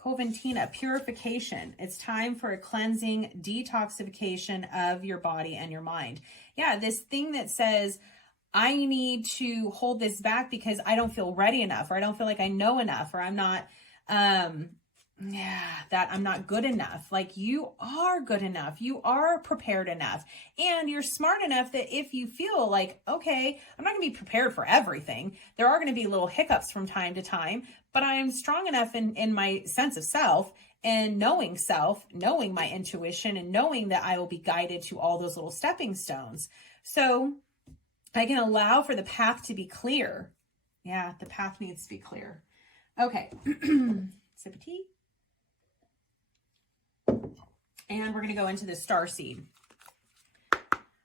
Coventina, purification. It's time for a cleansing, detoxification of your body and your mind. Yeah, this thing that says, I need to hold this back because I don't feel ready enough, or I don't feel like I know enough, or I'm not, that I'm not good enough. Like, you are good enough. You are prepared enough. And you're smart enough that if you feel like, okay, I'm not going to be prepared for everything. There are going to be little hiccups from time to time, but I'm strong enough in my sense of self and knowing self, knowing my intuition, and knowing that I will be guided to all those little stepping stones. So I can allow for the path to be clear. Yeah, the path needs to be clear. Okay. Sip of tea. And we're going to go into the starseed.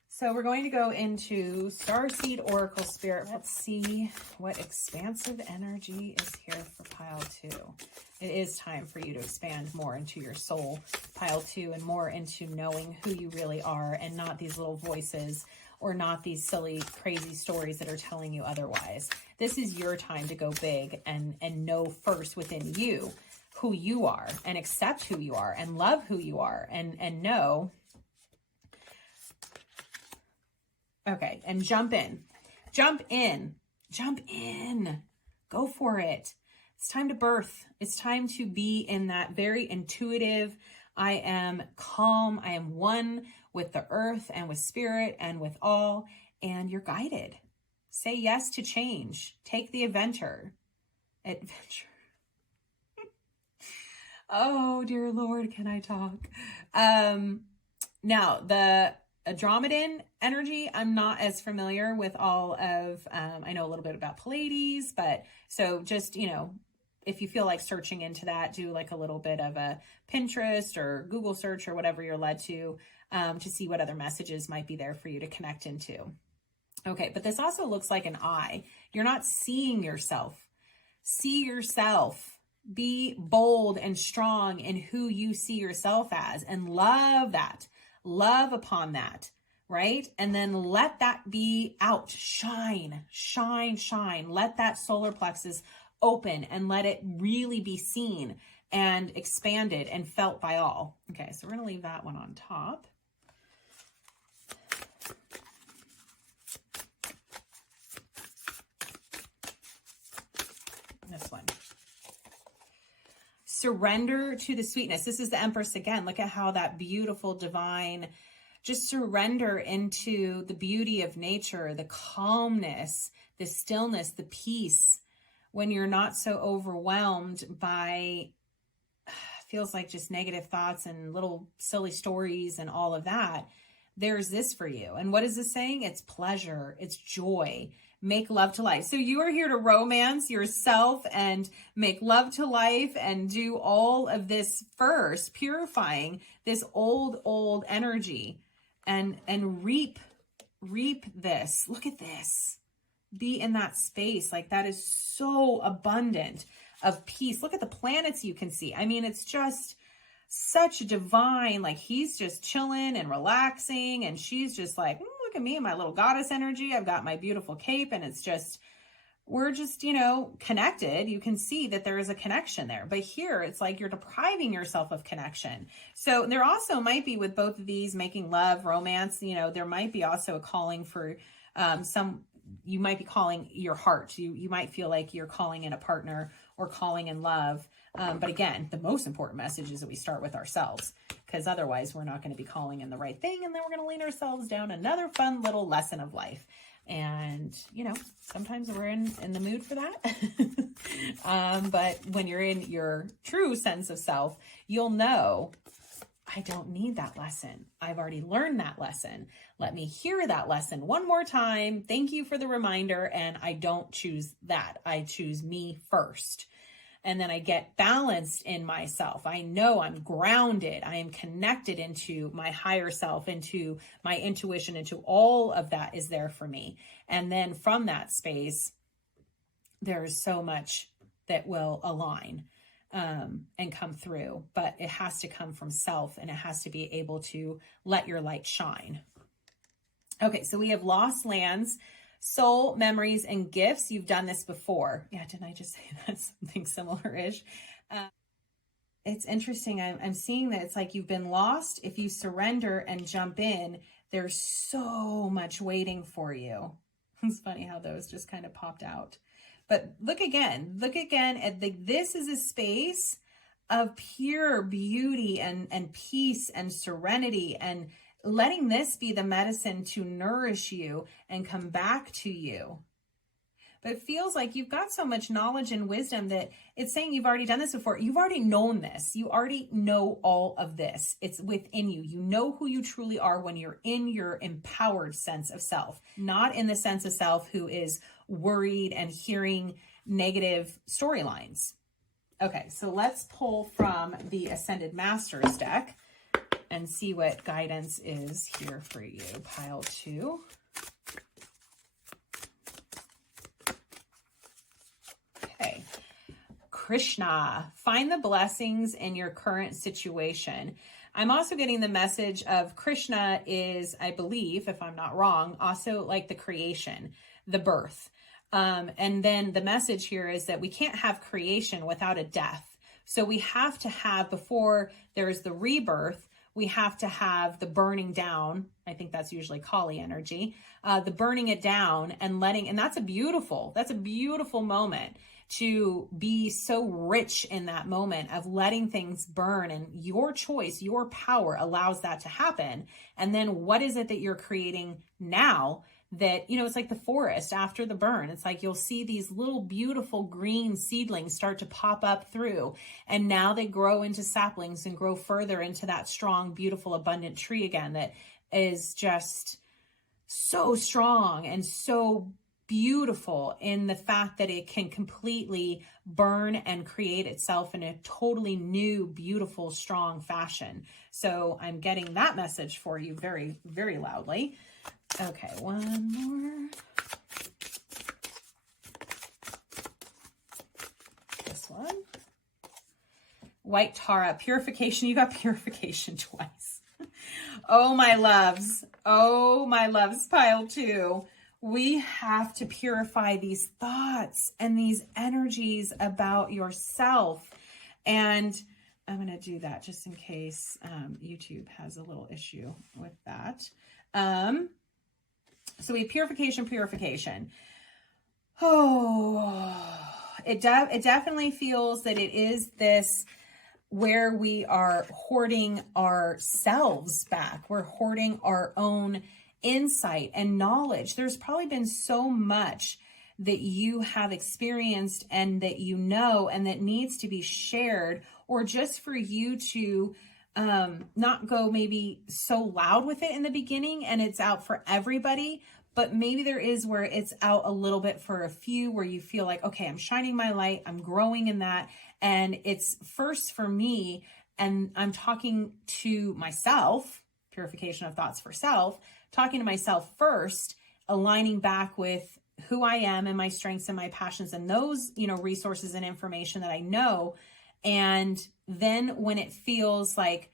So we're going to go into Starseed Oracle Spirit. Let's see what expansive energy is here for Pile 2. It is time for you to expand more into your soul, Pile 2, and more into knowing who you really are, and not these little voices or not these silly, crazy stories that are telling you otherwise. This is your time to go big and know first within you who you are, and accept who you are, and love who you are, and know. Okay, and jump in. Jump in. Jump in. Go for it. It's time to birth. It's time to be in that very intuitive, I am calm, I am one with the earth and with spirit and with all, and you're guided. Say yes to change. Take the adventure. Oh, dear Lord, can I talk? Now, the Andromedan energy, I'm not as familiar with all of, I know a little bit about Pleiades, but so just, if you feel like searching into that, do like a little bit of a Pinterest or Google search or whatever you're led to see what other messages might be there for you to connect into. Okay, but this also looks like an eye. You're not seeing yourself. See yourself. Be bold and strong in who you see yourself as, and love that. Love upon that, right? And then let that be out. Shine, shine, shine. Let that solar plexus open and let it really be seen and expanded and felt by all. Okay, so we're going to leave that one on top. This one. Surrender to the sweetness. This is the Empress again. Look at how that beautiful divine, just surrender into the beauty of nature, the calmness, the stillness, the peace, when you're not so overwhelmed by, feels like just negative thoughts and little silly stories and all of that. There's this for you. And what is this saying? It's pleasure. It's joy. Make love to life. So you are here to romance yourself and make love to life and do all of this first, purifying this old energy and reap this. Look at this. Be in that space. Like, that is so abundant of peace. Look at the planets you can see. I mean, it's just such divine. Like, he's just chilling and relaxing, and she's just like, look at me and my little goddess energy. I've got my beautiful cape, and it's just, we're just, connected. You can see that there is a connection there. But here, it's like you're depriving yourself of connection. So there also might be, with both of these, making love, romance, there might be also a calling for you might be calling your heart. You might feel like you're calling in a partner or calling in love. But again, the most important message is that we start with ourselves, because otherwise we're not going to be calling in the right thing. And then we're going to lead ourselves down another fun little lesson of life. And, you know, sometimes we're in the mood for that. But when you're in your true sense of self, you'll know, I don't need that lesson. I've already learned that lesson. Let me hear that lesson one more time. Thank you for the reminder. And I don't choose that. I choose me first. And then I get balanced in myself. I know I'm grounded. I am connected into my higher self, into my intuition, into all of that is there for me. And then from that space, there's so much that will align and come through. But it has to come from self, and it has to be able to let your light shine. Okay, so we have lost lands, soul, memories, and gifts. You've done this before. Yeah, didn't I just say that? Something similar-ish. It's interesting. I'm seeing that it's like you've been lost. If you surrender and jump in, there's so much waiting for you. It's funny how those just kind of popped out. But look again at this is a space of pure beauty and peace and serenity, and letting this be the medicine to nourish you and come back to you. But it feels like you've got so much knowledge and wisdom that it's saying you've already done this before. You've already known this. You already know all of this. It's within you. You know who you truly are when you're in your empowered sense of self, not in the sense of self who is worried and hearing negative storylines. Okay, so let's pull from the Ascended Masters deck and see what guidance is here for you. Pile 2. Okay. Krishna, find the blessings in your current situation. I'm also getting the message of Krishna is, I believe, if I'm not wrong, also like the creation, the birth. And then the message here is that we can't have creation without a death. So we have to have, before there's the rebirth, we have to have the burning down. I think that's usually Kali energy, the burning it down and letting, and that's a beautiful moment to be so rich in that moment of letting things burn, and your choice, your power allows that to happen. And then what is it that you're creating now that, you know, it's like the forest after the burn. It's like you'll see these little beautiful green seedlings start to pop up through, and now they grow into saplings and grow further into that strong, beautiful, abundant tree again that is just so strong and so beautiful in the fact that it can completely burn and create itself in a totally new, beautiful, strong fashion. So I'm getting that message for you very, very loudly. Okay, one more. This one. White Tara, purification. You got purification twice. Oh, my loves. Oh, my loves, pile 2. We have to purify these thoughts and these energies about yourself. And I'm going to do that just in case YouTube has a little issue with that. So we have purification. Oh, it definitely feels that it is this where we are hoarding ourselves back. We're hoarding our own insight and knowledge. There's probably been so much that you have experienced and that you know, and that needs to be shared, or just for you to not go maybe so loud with it in the beginning and it's out for everybody, but maybe there is where it's out a little bit for a few, where you feel like, okay, I'm shining my light, I'm growing in that, and it's first for me, and I'm talking to myself, purification of thoughts for self, talking to myself first, aligning back with who I am and my strengths and my passions and those, you know, resources and information that I know. And then when it feels like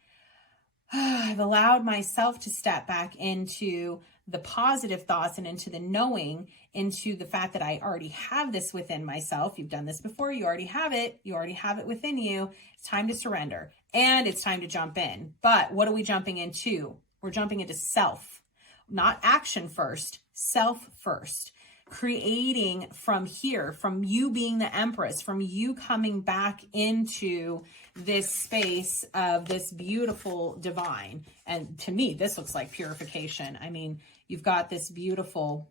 I've allowed myself to step back into the positive thoughts and into the knowing, into the fact that I already have this within myself. You've done this before. You already have it. You already have it within you. It's time to surrender, and it's time to jump in. But what are we jumping into? We're jumping into self, not action first, self first. Creating from here, from you being the Empress, from you coming back into this space of this beautiful divine. And to me, this looks like purification. I mean, you've got this beautiful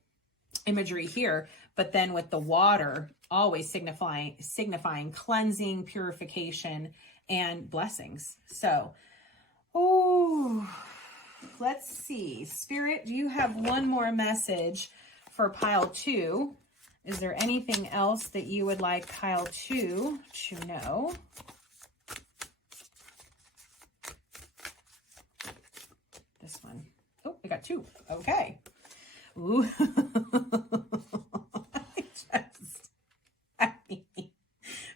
imagery here, but then with the water always signifying cleansing, purification, and blessings. So, oh, let's see. Spirit, do you have one more message for pile 2? Is there anything else that you would like pile 2 to know? This one. Oh, I got 2. Okay. Ooh.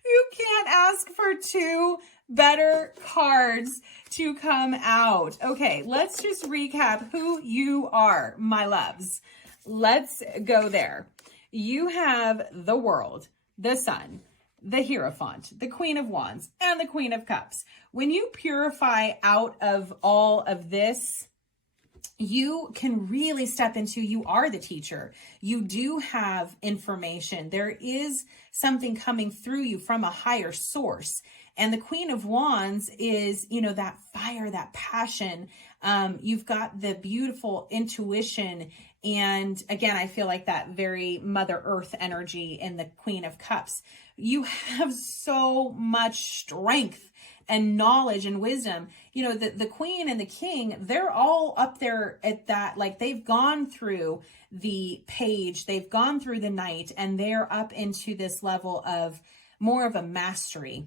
You can't ask for 2 better cards to come out. Okay, let's just recap who you are, my loves. Let's go there. You have the World, the Sun, the Hierophant, the Queen of Wands, and the Queen of Cups. When you purify out of all of this, you can really step into, you are the teacher. You do have information. There is something coming through you from a higher source. And the Queen of Wands is, you know, that fire, that passion. You've got the beautiful intuition. And again, I feel like that very Mother Earth energy in the Queen of Cups. You have so much strength and knowledge and wisdom. You know, the Queen and the King, they're all up there at that, like they've gone through the page, they've gone through the night, and they're up into this level of more of a mastery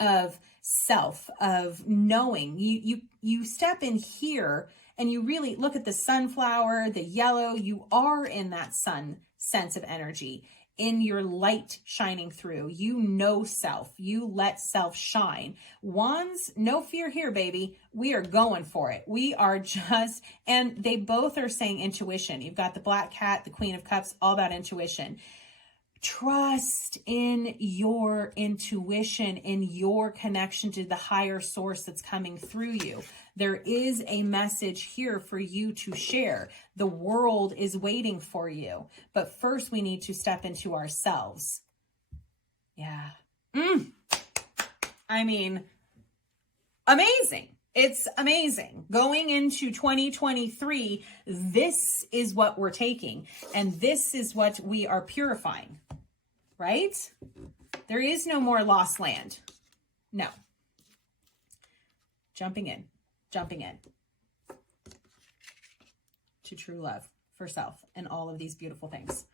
of self, of knowing. You step in here and you really look at the sunflower, the yellow, you are in that sun sense of energy, in your light shining through. You know self. You let self shine. Wands, no fear here, baby. We are going for it. We are just, and they both are saying intuition. You've got the Black Cat, the Queen of Cups, all about intuition. Trust in your intuition, in your connection to the higher source that's coming through you. There is a message here for you to share. The world is waiting for you. But first, we need to step into ourselves. Yeah. I mean, amazing. It's amazing. Going into 2023, this is what we're taking. And this is what we are purifying. Right? There is no more lost land. No. Jumping in to true love for self and all of these beautiful things.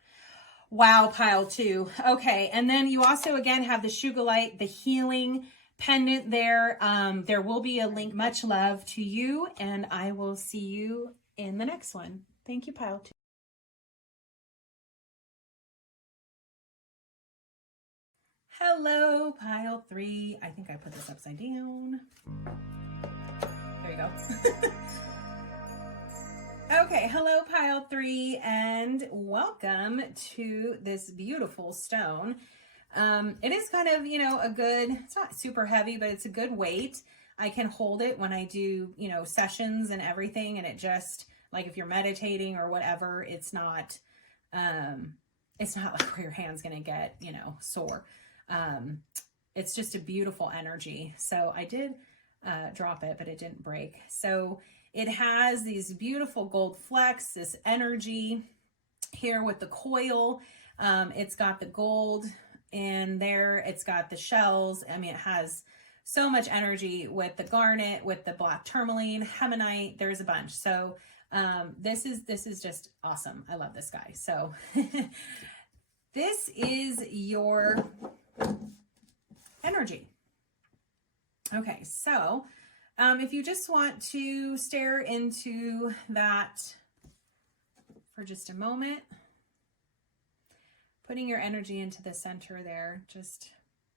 Wow, pile 2. Okay, and then you also again have the Sugilite, the healing pendant there. There will be a link. Much love to you, and I will see you in the next one. Thank you, pile 2. Hello, pile 3. I think I put this upside down. There you go. Okay, hello, pile 3, and welcome to this beautiful stone. It is kind of, you know, a good, it's not super heavy, but it's a good weight. I can hold it when I do, you know, sessions and everything, and it just, like if you're meditating or whatever, it's not like where your hand's gonna get, you know, sore. It's just a beautiful energy. So I did drop it, but it didn't break. So it has these beautiful gold flecks, this energy here with the coil. It's got the gold in there. It's got the shells. I mean, it has so much energy with the garnet, with the black tourmaline, hemonite. There's a bunch. So this is just awesome. I love this guy. So this is your energy. Okay, so if you just want to stare into that for just a moment, putting your energy into the center there, just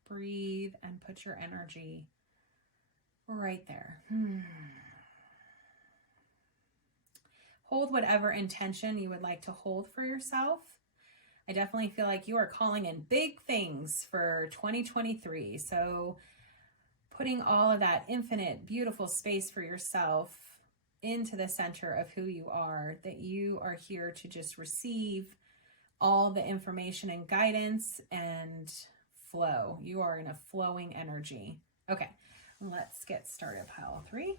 breathe and put your energy right there. Hold whatever intention you would like to hold for yourself. I definitely feel like you are calling in big things for 2023. So putting all of that infinite, beautiful space for yourself into the center of who you are, that you are here to just receive all the information and guidance and flow. You are in a flowing energy. Okay, let's get started, pile 3.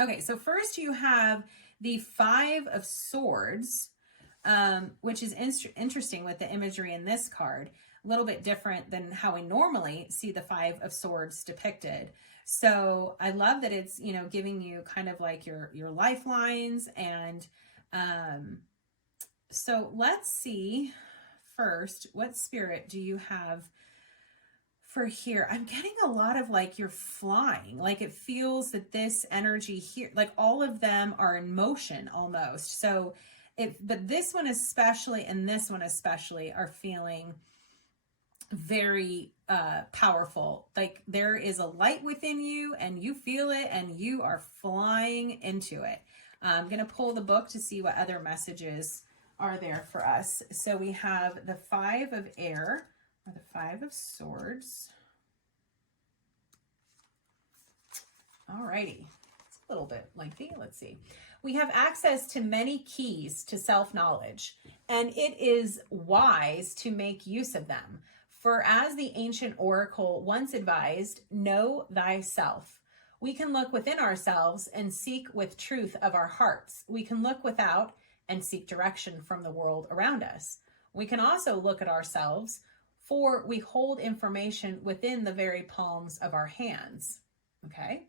Okay, so first you have the 5 of Swords. which is interesting with the imagery in this card. A little bit different than how we normally see the Five of Swords depicted. So I love that it's, you know, giving you kind of like your lifelines. And so let's see first, what spirit do you have for here? I'm getting a lot of like you're flying. Like it feels that this energy here, like all of them are in motion almost. So but this one especially and this one especially are feeling very powerful. Like there is a light within you and you feel it and you are flying into it. I'm going to pull the book to see what other messages are there for us. So we have the Five of Air, or the Five of Swords. Alrighty, it's a little bit lengthy. Let's see. We have access to many keys to self-knowledge, and it is wise to make use of them. For as the ancient oracle once advised, know thyself. We can look within ourselves and seek with truth of our hearts. We can look without and seek direction from the world around us. We can also look at ourselves, for we hold information within the very palms of our hands. Okay?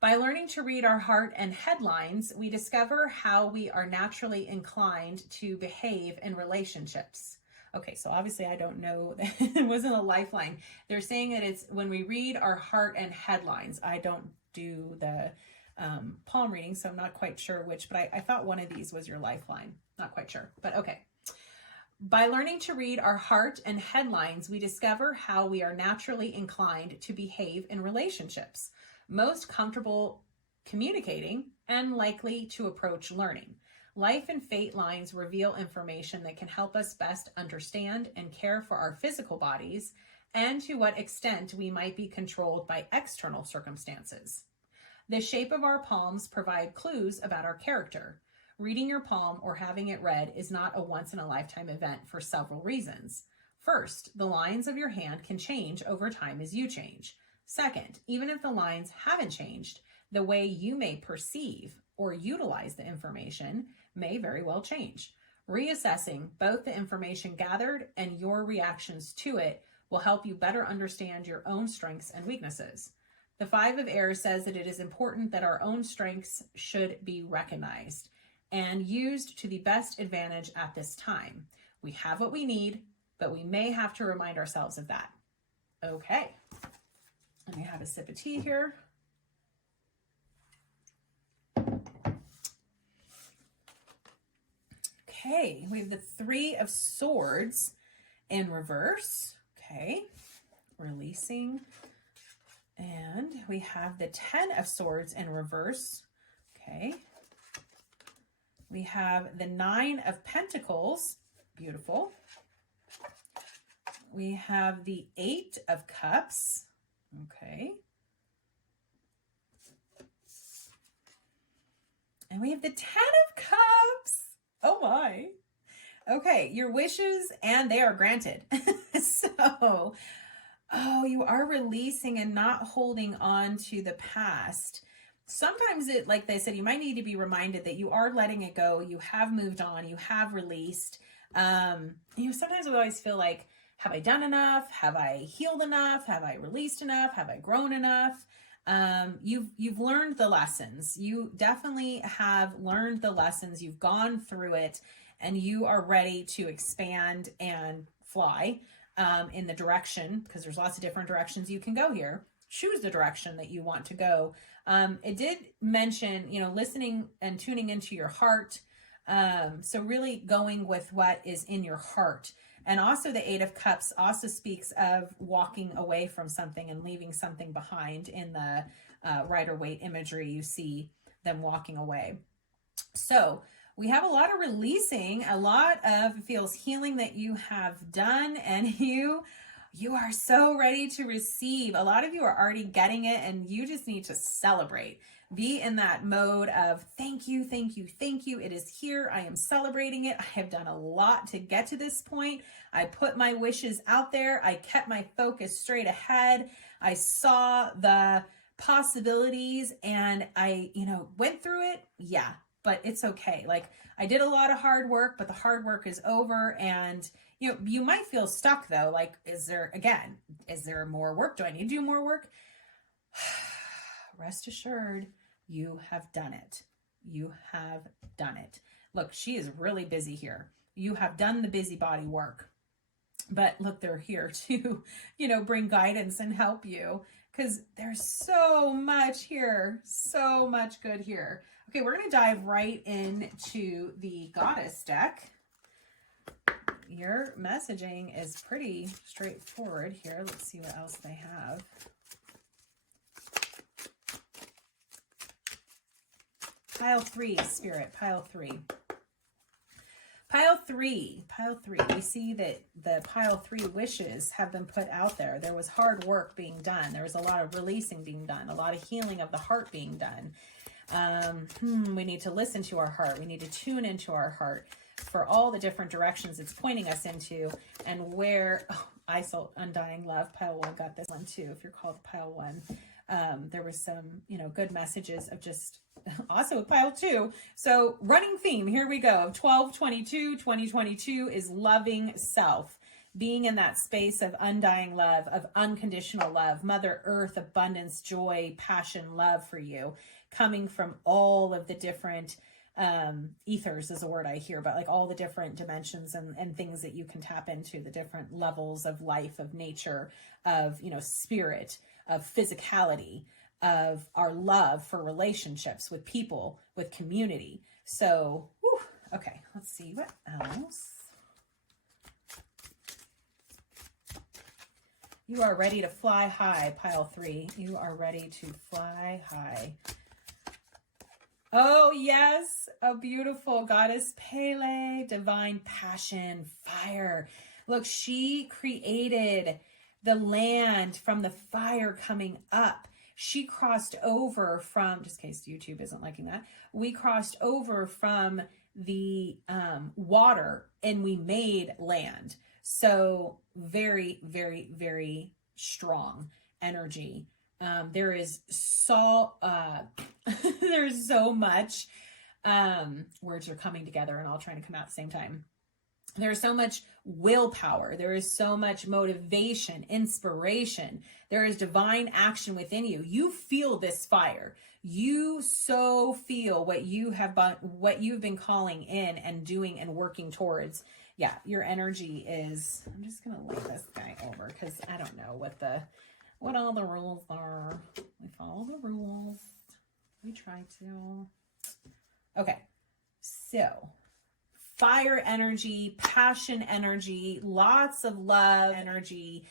By learning to read our heart and headlines, we discover how we are naturally inclined to behave in relationships. Okay, so obviously I don't know, it wasn't a lifeline. They're saying that it's when we read our heart and headlines. I don't do the palm reading, so I'm not quite sure which, but I thought one of these was your lifeline. Not quite sure, but okay. By learning to read our heart and headlines, we discover how we are naturally inclined to behave in relationships, most comfortable communicating, and likely to approach learning. Life and fate lines reveal information that can help us best understand and care for our physical bodies and to what extent we might be controlled by external circumstances. The shape of our palms provide clues about our character. Reading your palm or having it read is not a once-in-a-lifetime event for several reasons. First, the lines of your hand can change over time as you change. Second, even if the lines haven't changed, the way you may perceive or utilize the information may very well change. Reassessing both the information gathered and your reactions to it will help you better understand your own strengths and weaknesses. The Five of Air says that it is important that our own strengths should be recognized and used to the best advantage at this time. We have what we need, but we may have to remind ourselves of that. Okay, let me have a sip of tea here. Okay, we have the Three of Swords in reverse. Okay, releasing. And we have the Ten of Swords in reverse. Okay. We have the Nine of Pentacles. Beautiful. We have the Eight of Cups. Okay. And we have the Ten of Cups. Oh my. Okay, your wishes, and they are granted. So, oh, you are releasing and not holding on to the past. Sometimes it, like they said, you might need to be reminded that you are letting it go. You have moved on. You have released. Sometimes we always feel like, have I done enough? Have I healed enough? Have I released enough? Have I grown enough? You've learned the lessons. You definitely have learned the lessons. You've gone through it, and you are ready to expand and fly in the direction, because there's lots of different directions you can go here. Choose the direction that you want to go. It did mention, listening and tuning into your heart. So really going with what is in your heart. And also the Eight of Cups also speaks of walking away from something and leaving something behind. In the Rider-Waite imagery, you see them walking away. So we have a lot of releasing, a lot of feels healing that you have done, and you are so ready to receive. A lot of you are already getting it, and you just need to celebrate. Be in that mode of thank you, thank you, thank you. It is here. I am celebrating it. I have done a lot to get to this point. I put my wishes out there. I kept my focus straight ahead. I saw the possibilities, and I, went through it. Yeah. but it's okay. Like, I did a lot of hard work, but the hard work is over. And, you know, you might feel stuck though. Like, is there more work? Do I need to do more work? Rest assured, you have done it. You have done it. Look, she is really busy here. You have done the busybody work. But look, they're here to, you know, bring guidance and help you, because there's so much here, so much good here. Okay, we're going to dive right into the Goddess deck. Your messaging is pretty straightforward here. Let's see what else they have. Pile 3, Spirit, pile 3. Pile 3, we see that the pile 3 wishes have been put out there. There was hard work being done. There was a lot of releasing being done, a lot of healing of the heart being done. We need to listen to our heart. We need to tune into our heart for all the different directions it's pointing us into, and where, I saw Undying Love, pile 1 got this one too, if you're called pile 1. There was some, you know, good messages of just, also pile 2. So running theme, here we go. 2022 is loving self, being in that space of undying love, of unconditional love, Mother Earth, abundance, joy, passion, love for you, coming from all of the different ethers is a word I hear, but like all the different dimensions and things that you can tap into, the different levels of life, of nature, of, you know, spirit, of physicality, of our love for relationships with people, with community. So, whew, okay, let's see what else. You are ready to fly high, pile 3. You are ready to fly high. Oh, yes, a beautiful Goddess Pele, divine passion, fire. Look, she created the land from the fire coming up. She crossed over from, just in case YouTube isn't liking that, we crossed over from the water and we made land. So very, very, very strong energy. There is so there's so much words are coming together and all trying to come out at the same time. There's so much willpower. There is so much motivation, inspiration. There is divine action within you. You feel this fire. You so feel what you've been calling in and doing and working towards. Yeah, your energy is, I'm just going to lay this guy over because I don't know what all the rules are. We follow the rules. We try to. Okay. So, fire energy, passion energy, lots of love energy.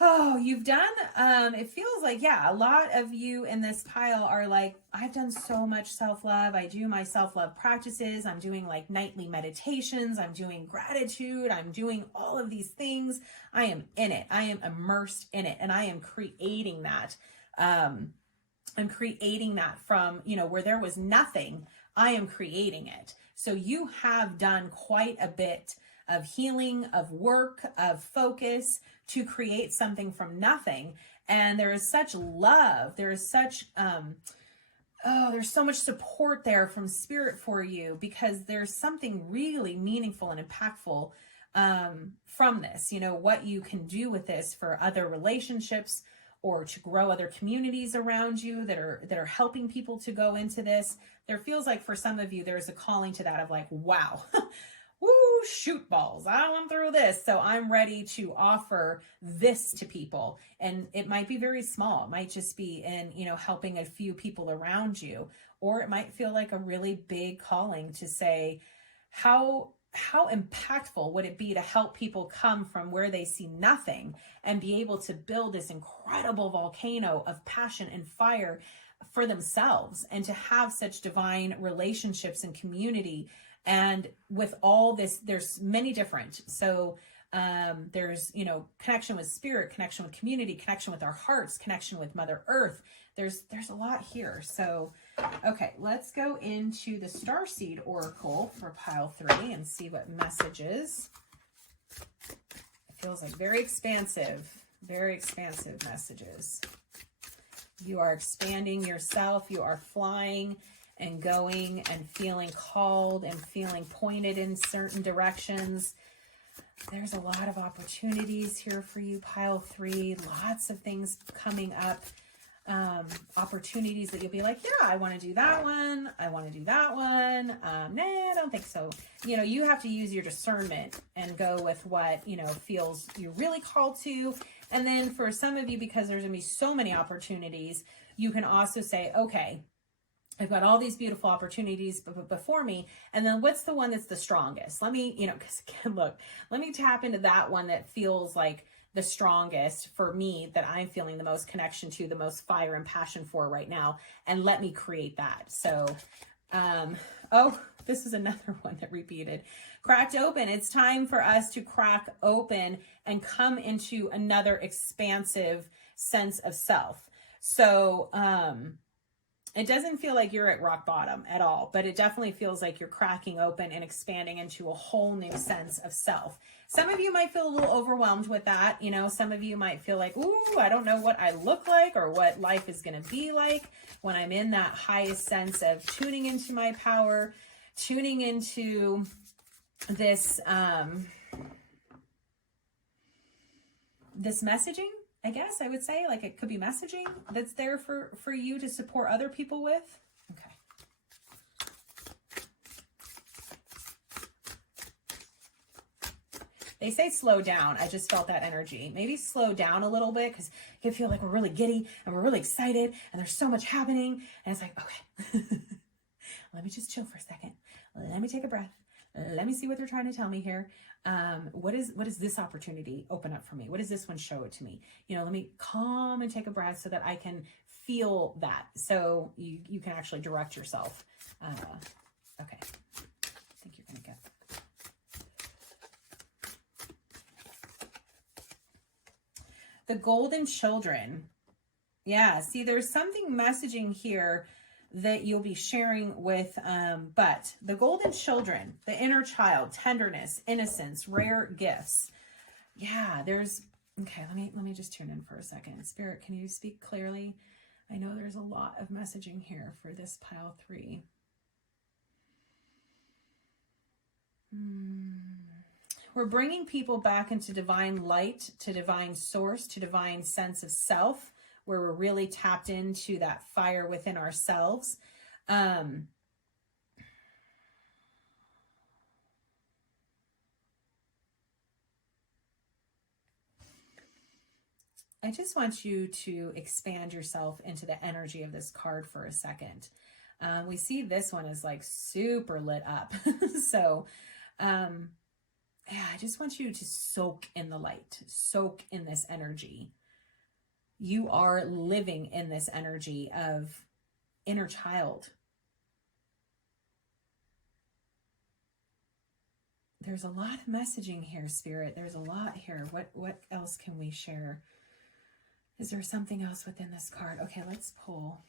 Oh, you've done, it feels like, yeah, a lot of you in this pile are like, I've done so much self-love. I do my self-love practices. I'm doing like nightly meditations. I'm doing gratitude. I'm doing all of these things. I am in it. I am immersed in it. And I am creating that. I'm creating that from, you know, where there was nothing, I am creating it. So you have done quite a bit of healing, of work, of focus to create something from nothing. And there is such love. There is such, there's so much support there from spirit for you, because there's something really meaningful and impactful from this, you know, what you can do with this for other relationships or to grow other communities around you that are helping people to go into this. There feels like for some of you, there's a calling to that of like, wow, woo, shoot balls. I went through this. So I'm ready to offer this to people. And it might be very small. It might just be in, you know, helping a few people around you, or it might feel like a really big calling to say, how impactful would it be to help people come from where they see nothing and be able to build this incredible volcano of passion and fire for themselves, and to have such divine relationships and community. And with all this, there's many different. So there's, you know, connection with spirit, connection with community, connection with our hearts, connection with Mother Earth. There's a lot here. So, okay, let's go into the Starseed Oracle for pile 3 and see what messages. It feels like very expansive messages. You are expanding yourself. You are flying and going and feeling called and feeling pointed in certain directions. There's a lot of opportunities here for you, pile 3. Lots of things coming up. Opportunities that you'll be like, yeah, I want to do that one. I want to do that one. Nah, I don't think so. You know, you have to use your discernment and go with what, you know, feels you're really called to. And then for some of you, because there's going to be so many opportunities, you can also say, okay, I've got all these beautiful opportunities before me. And then what's the one that's the strongest? Let me, you know, because again, look, let me tap into that one that feels like the strongest for me, that I'm feeling the most connection to, the most fire and passion for right now. And let me create that. So, oh, this is another one that repeated. Cracked open. It's time for us to crack open and come into another expansive sense of self. So, it doesn't feel like you're at rock bottom at all, but it definitely feels like you're cracking open and expanding into a whole new sense of self. Some of you might feel a little overwhelmed with that. You know, some of you might feel like, ooh, I don't know what I look like or what life is going to be like when I'm in that highest sense of tuning into my power, tuning into this, this messaging. I guess I would say, like, it could be messaging that's there for you to support other people with. Okay. They say slow down. I just felt that energy. Maybe slow down a little bit, because you feel like we're really giddy and we're really excited and there's so much happening. And it's like, okay, let me just chill for a second. Let me take a breath. Let me see what they're trying to tell me here. What is this opportunity open up for me? What does this one show it to me? You know, let me calm and take a breath so that I can feel that. So you can actually direct yourself. Okay. I think you're going to get the golden children. Yeah. See, there's something messaging here that you'll be sharing with, but the golden children, the inner child, tenderness, innocence, rare gifts. Yeah, there's, okay, let me just tune in for a second. Spirit, can you speak clearly? I know there's a lot of messaging here for this pile 3. We're bringing people back into divine light, to divine source, to divine sense of self, where we're really tapped into that fire within ourselves. I just want you to expand yourself into the energy of this card for a second. We see this one is like super lit up. So, yeah, I just want you to soak in the light, soak in this energy. You are living in this energy of inner child. There's a lot of messaging here, Spirit. There's a lot here. What else can we share? Is there something else within this card? Okay, let's pull.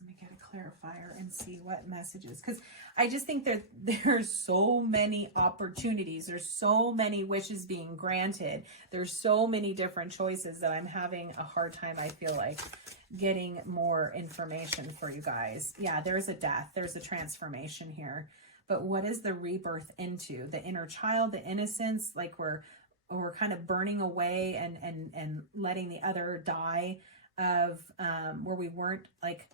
Let me get a clarifier and see what messages. Because I just think there's so many opportunities. There's so many wishes being granted. There's so many different choices that I'm having a hard time, I feel like, getting more information for you guys. Yeah, there's a death. There's a transformation here. But what is the rebirth into? The inner child, the innocence, like we're kind of burning away and letting the other die of where we weren't, like,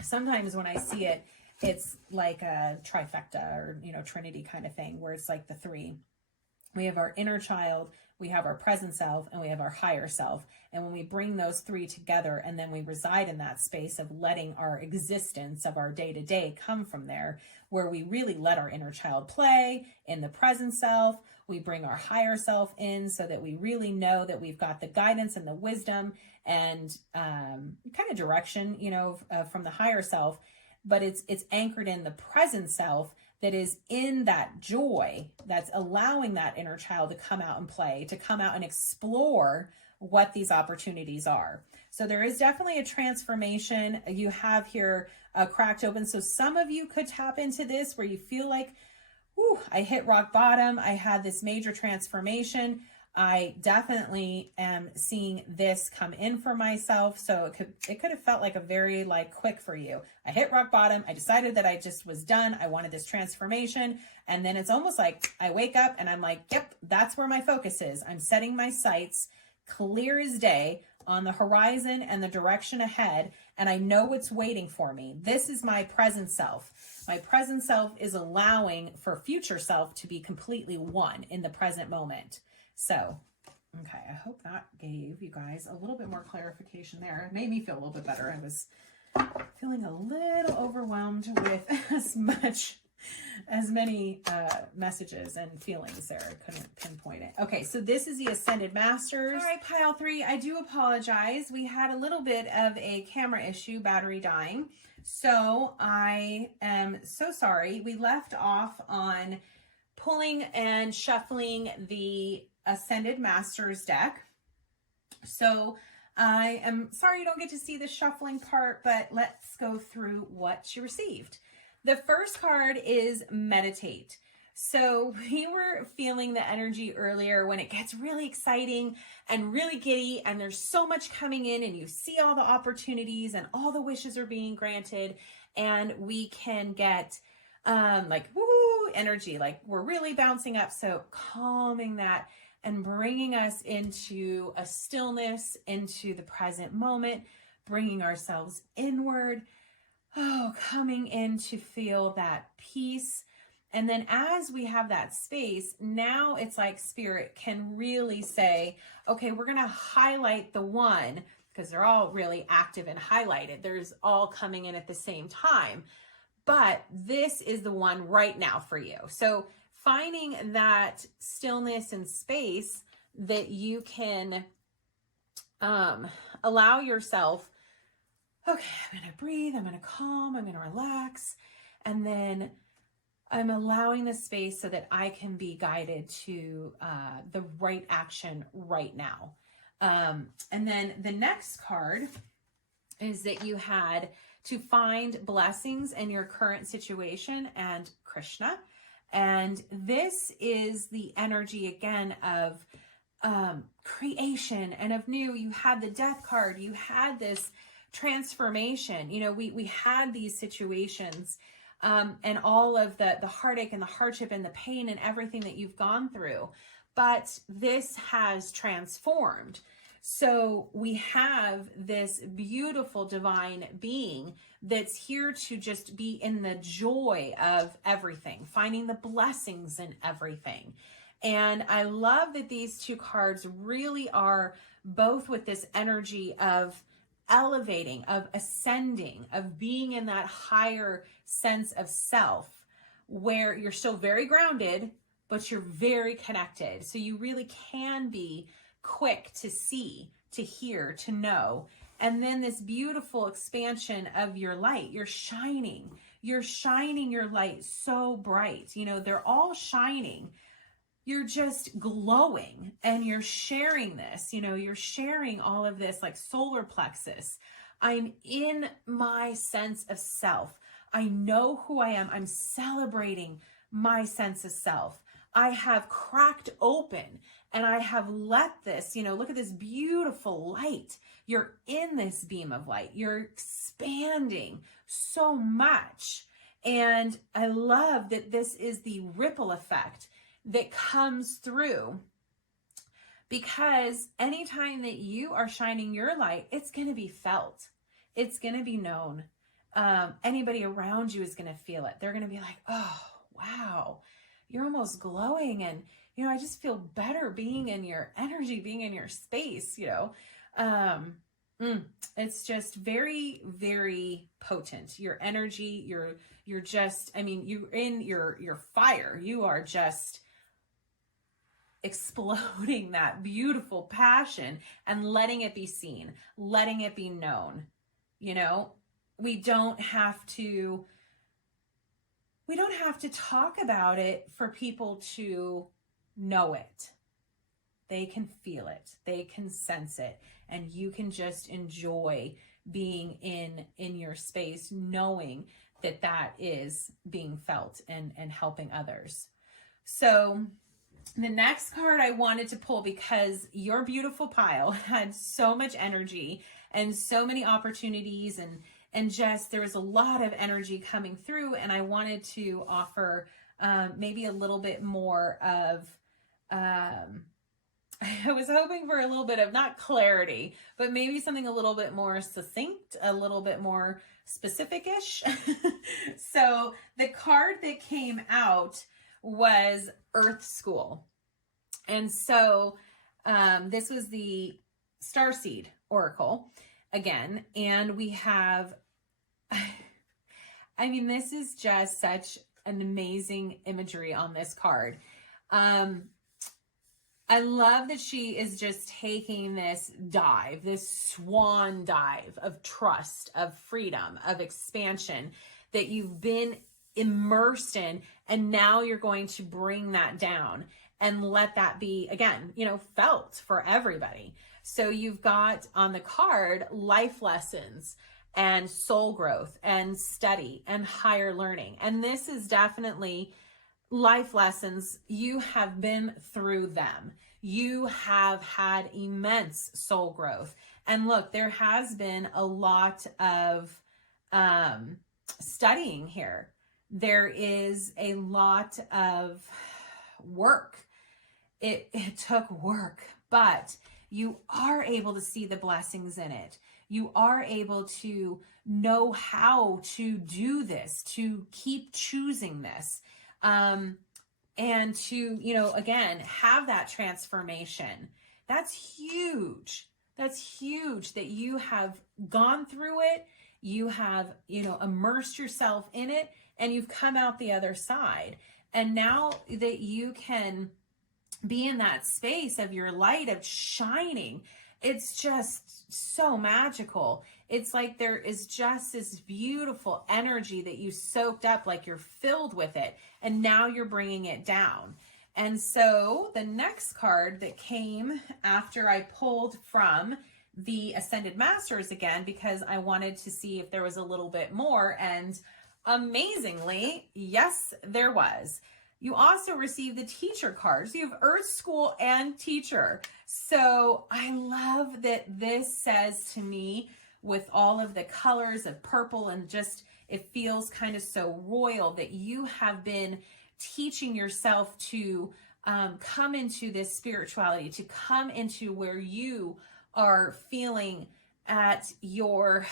sometimes when I see it, it's like a trifecta or, you know, Trinity kind of thing, where it's like the 3. We have our inner child, we have our present self, and we have our higher self. And when we bring those 3 together, and then we reside in that space of letting our existence of our day-to-day come from there, where we really let our inner child play in the present self, we bring our higher self in so that we really know that we've got the guidance and the wisdom and kind of direction, you know, from the higher self, but it's anchored in the present self that is in that joy, that's allowing that inner child to come out and play, to come out and explore what these opportunities are. So there is definitely a transformation. You have here cracked open. So some of you could tap into this where you feel like, whew, I hit rock bottom. I had this major transformation. I definitely am seeing this come in for myself. So it could have felt like a very like quick for you. I hit rock bottom. I decided that I just was done. I wanted this transformation. And then it's almost like I wake up and I'm like, yep, that's where my focus is. I'm setting my sights clear as day on the horizon and the direction ahead. And I know what's waiting for me. This is my present self. My present self is allowing for future self to be completely one in the present moment. So, okay, I hope that gave you guys a little bit more clarification there. It made me feel a little bit better. I was feeling a little overwhelmed with as many messages and feelings there. I couldn't pinpoint it. Okay, so this is the Ascended Masters. All right, pile 3, I do apologize. We had a little bit of a camera issue, battery dying. So I am so sorry. We left off on pulling and shuffling the Ascended Masters deck. So I am sorry you don't get to see the shuffling part, but let's go through what you received. The first card is Meditate. So we were feeling the energy earlier when it gets really exciting and really giddy and there's so much coming in and you see all the opportunities and all the wishes are being granted, and we can get like woo energy, like we're really bouncing up. So calming that and bringing us into a stillness, into the present moment, bringing ourselves inward. Oh, coming in to feel that peace. And then as we have that space, now it's like Spirit can really say, okay, we're going to highlight the one, because they're all really active and highlighted. There's all coming in at the same time. But this is the one right now for you. So finding that stillness and space that you can allow yourself, okay, I'm going to breathe, I'm going to calm, I'm going to relax. And then I'm allowing the space so that I can be guided to the right action right now. And then the next card is that you had to find blessings in your current situation and Krishna. And this is the energy again of creation and of new. You had the Death card, you had this transformation. You know, we had these situations and all of the heartache and the hardship and the pain and everything that you've gone through, but this has transformed. So we have this beautiful divine being that's here to just be in the joy of everything, finding the blessings in everything. And I love that these two cards really are both with this energy of elevating, of ascending, of being in that higher sense of self where you're still very grounded, but you're very connected. So you really can be quick to see, to hear, to know. And then this beautiful expansion of your light. You're shining your light so bright. You know, they're all shining. You're just glowing and you're sharing this, you know, you're sharing all of this like solar plexus. I'm in my sense of self. I know who I am. I'm celebrating my sense of self. I have cracked open and I have let this, you know, look at this beautiful light. You're in this beam of light. You're expanding so much. And I love that this is the ripple effect that comes through, because anytime that you are shining your light, it's going to be felt. It's going to be known. Anybody around you is going to feel it. They're going to be like, oh, wow, you're almost glowing. And, you know, I just feel better being in your energy, being in your space, you know. It's just very, very potent. Your energy, you're just, I mean, you're in your fire. You are just exploding that beautiful passion and letting it be seen, letting it be known. You know, we don't have to talk about it for people to know it. They can feel it, they can sense it, and you can just enjoy being in your space, knowing that that is being felt and helping others. So The next card I wanted to pull, because your beautiful pile had so much energy and so many opportunities, and just there was a lot of energy coming through, and I wanted to offer maybe a little bit more of I was hoping for a little bit of, not clarity, but maybe something a little bit more succinct, a little bit more specific-ish. So the card that came out was Earth School. And so this was the Starseed Oracle again. And we have, I mean, this is just such an amazing imagery on this card. I love that she is just taking this dive, this swan dive of trust, of freedom, of expansion that you've been immersed in. And now you're going to bring that down and let that be, again, you know, felt for everybody. So you've got on the card life lessons and soul growth and study and higher learning. And this is definitely life lessons. You have been through them. You have had immense soul growth. And look, there has been a lot of studying here. There is a lot of work. It took work, but you are able to see the blessings in it. You are able to know how to do this, to keep choosing this. And to, you know, again, have that transformation. That's huge. That's huge that you have gone through it. You have, you know, immersed yourself in it, and you've come out the other side. And now that you can be in that space of your light, of shining, it's just so magical. It's like there is just this beautiful energy that you soaked up, like you're filled with it, and now you're bringing it down. And so the next card that came after I pulled from the Ascended Masters again, because I wanted to see if there was a little bit more, and amazingly, yes, there was. You also receive the teacher cards. You have Earth School and Teacher. So I love that this says to me, with all of the colors of purple, and just, it feels kind of so royal, that you have been teaching yourself to come into this spirituality, to come into where you are feeling at your,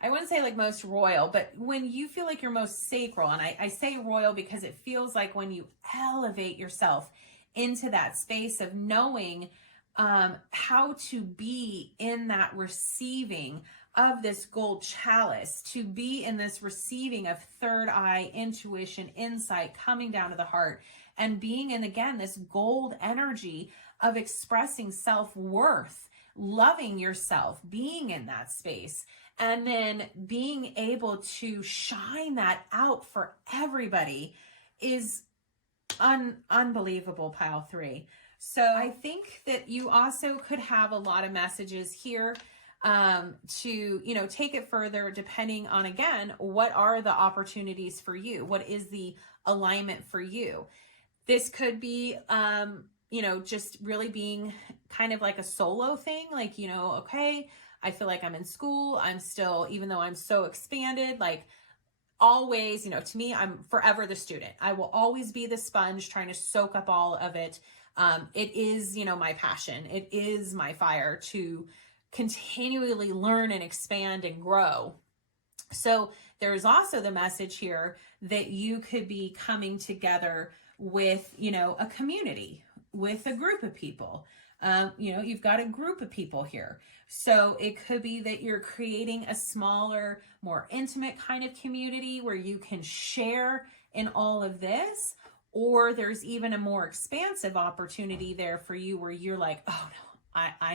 I wouldn't say like most royal, but when you feel like you're most sacral, and I say royal because it feels like when you elevate yourself into that space of knowing how to be in that receiving of this gold chalice, to be in this receiving of third eye, intuition, insight, coming down to the heart, and being in, again, this gold energy of expressing self-worth, loving yourself, being in that space, and then being able to shine that out for everybody is unbelievable, Pile 3. So I think that you also could have a lot of messages here to, you know, take it further, depending on, again, what are the opportunities for you? What is the alignment for you? This could be, you know, just really being kind of like a solo thing. Like, you know, okay, I feel like I'm in school. I'm still, even though I'm so expanded, like always, you know, to me, I'm forever the student. I will always be the sponge trying to soak up all of it. It is, you know, my passion. It is my fire to continually learn and expand and grow. So there's also the message here that you could be coming together with, you know, a community, with a group of people. You know, you've got a group of people here. So it could be that you're creating a smaller, more intimate kind of community where you can share in all of this. Or there's even a more expansive opportunity there for you where you're like, oh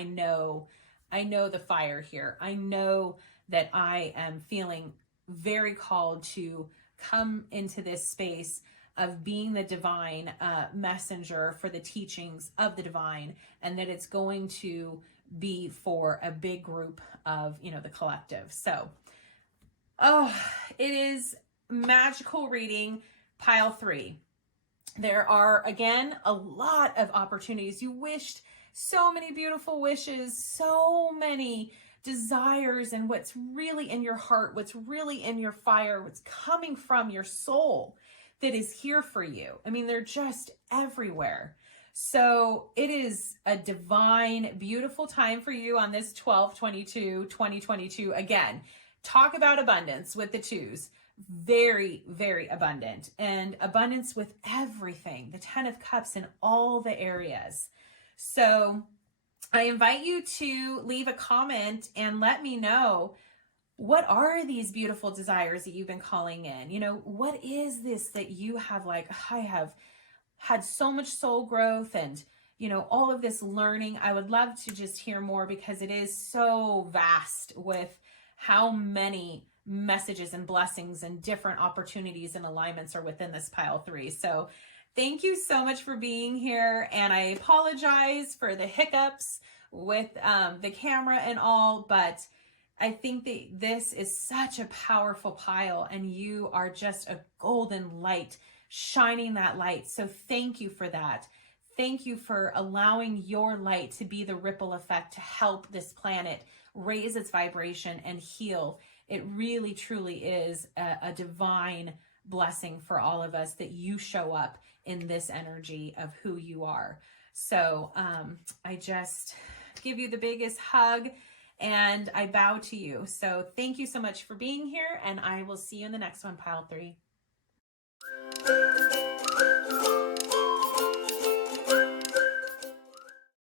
no, I know the fire here. I know that I am feeling very called to come into this space of being the divine messenger for the teachings of the divine, and that it's going to be for a big group of, you know, the collective. So, oh, it is magical reading, Pile 3. There are, again, a lot of opportunities. You wished so many beautiful wishes, so many desires, and what's really in your heart, what's really in your fire, what's coming from your soul that is here for you. I mean, they're just everywhere. So it is a divine, beautiful time for you on this 12/22/2022. Again, talk about abundance with the twos. Very, very abundant, and abundance with everything. The 10 of Cups in all the areas. So I invite you to leave a comment and let me know, what are these beautiful desires that you've been calling in? You know, what is this that you have, like, I have had so much soul growth and, you know, all of this learning. I would love to just hear more, because it is so vast with how many messages and blessings and different opportunities and alignments are within this pile 3. So thank you so much for being here. And I apologize for the hiccups with the camera and all, but I think that this is such a powerful pile, and you are just a golden light, shining that light. So thank you for that. Thank you for allowing your light to be the ripple effect to help this planet raise its vibration and heal. It really, truly is a divine blessing for all of us that you show up in this energy of who you are. So I just give you the biggest hug, and I bow to you. So thank you so much for being here, and I will see you in the next one, Pile 3.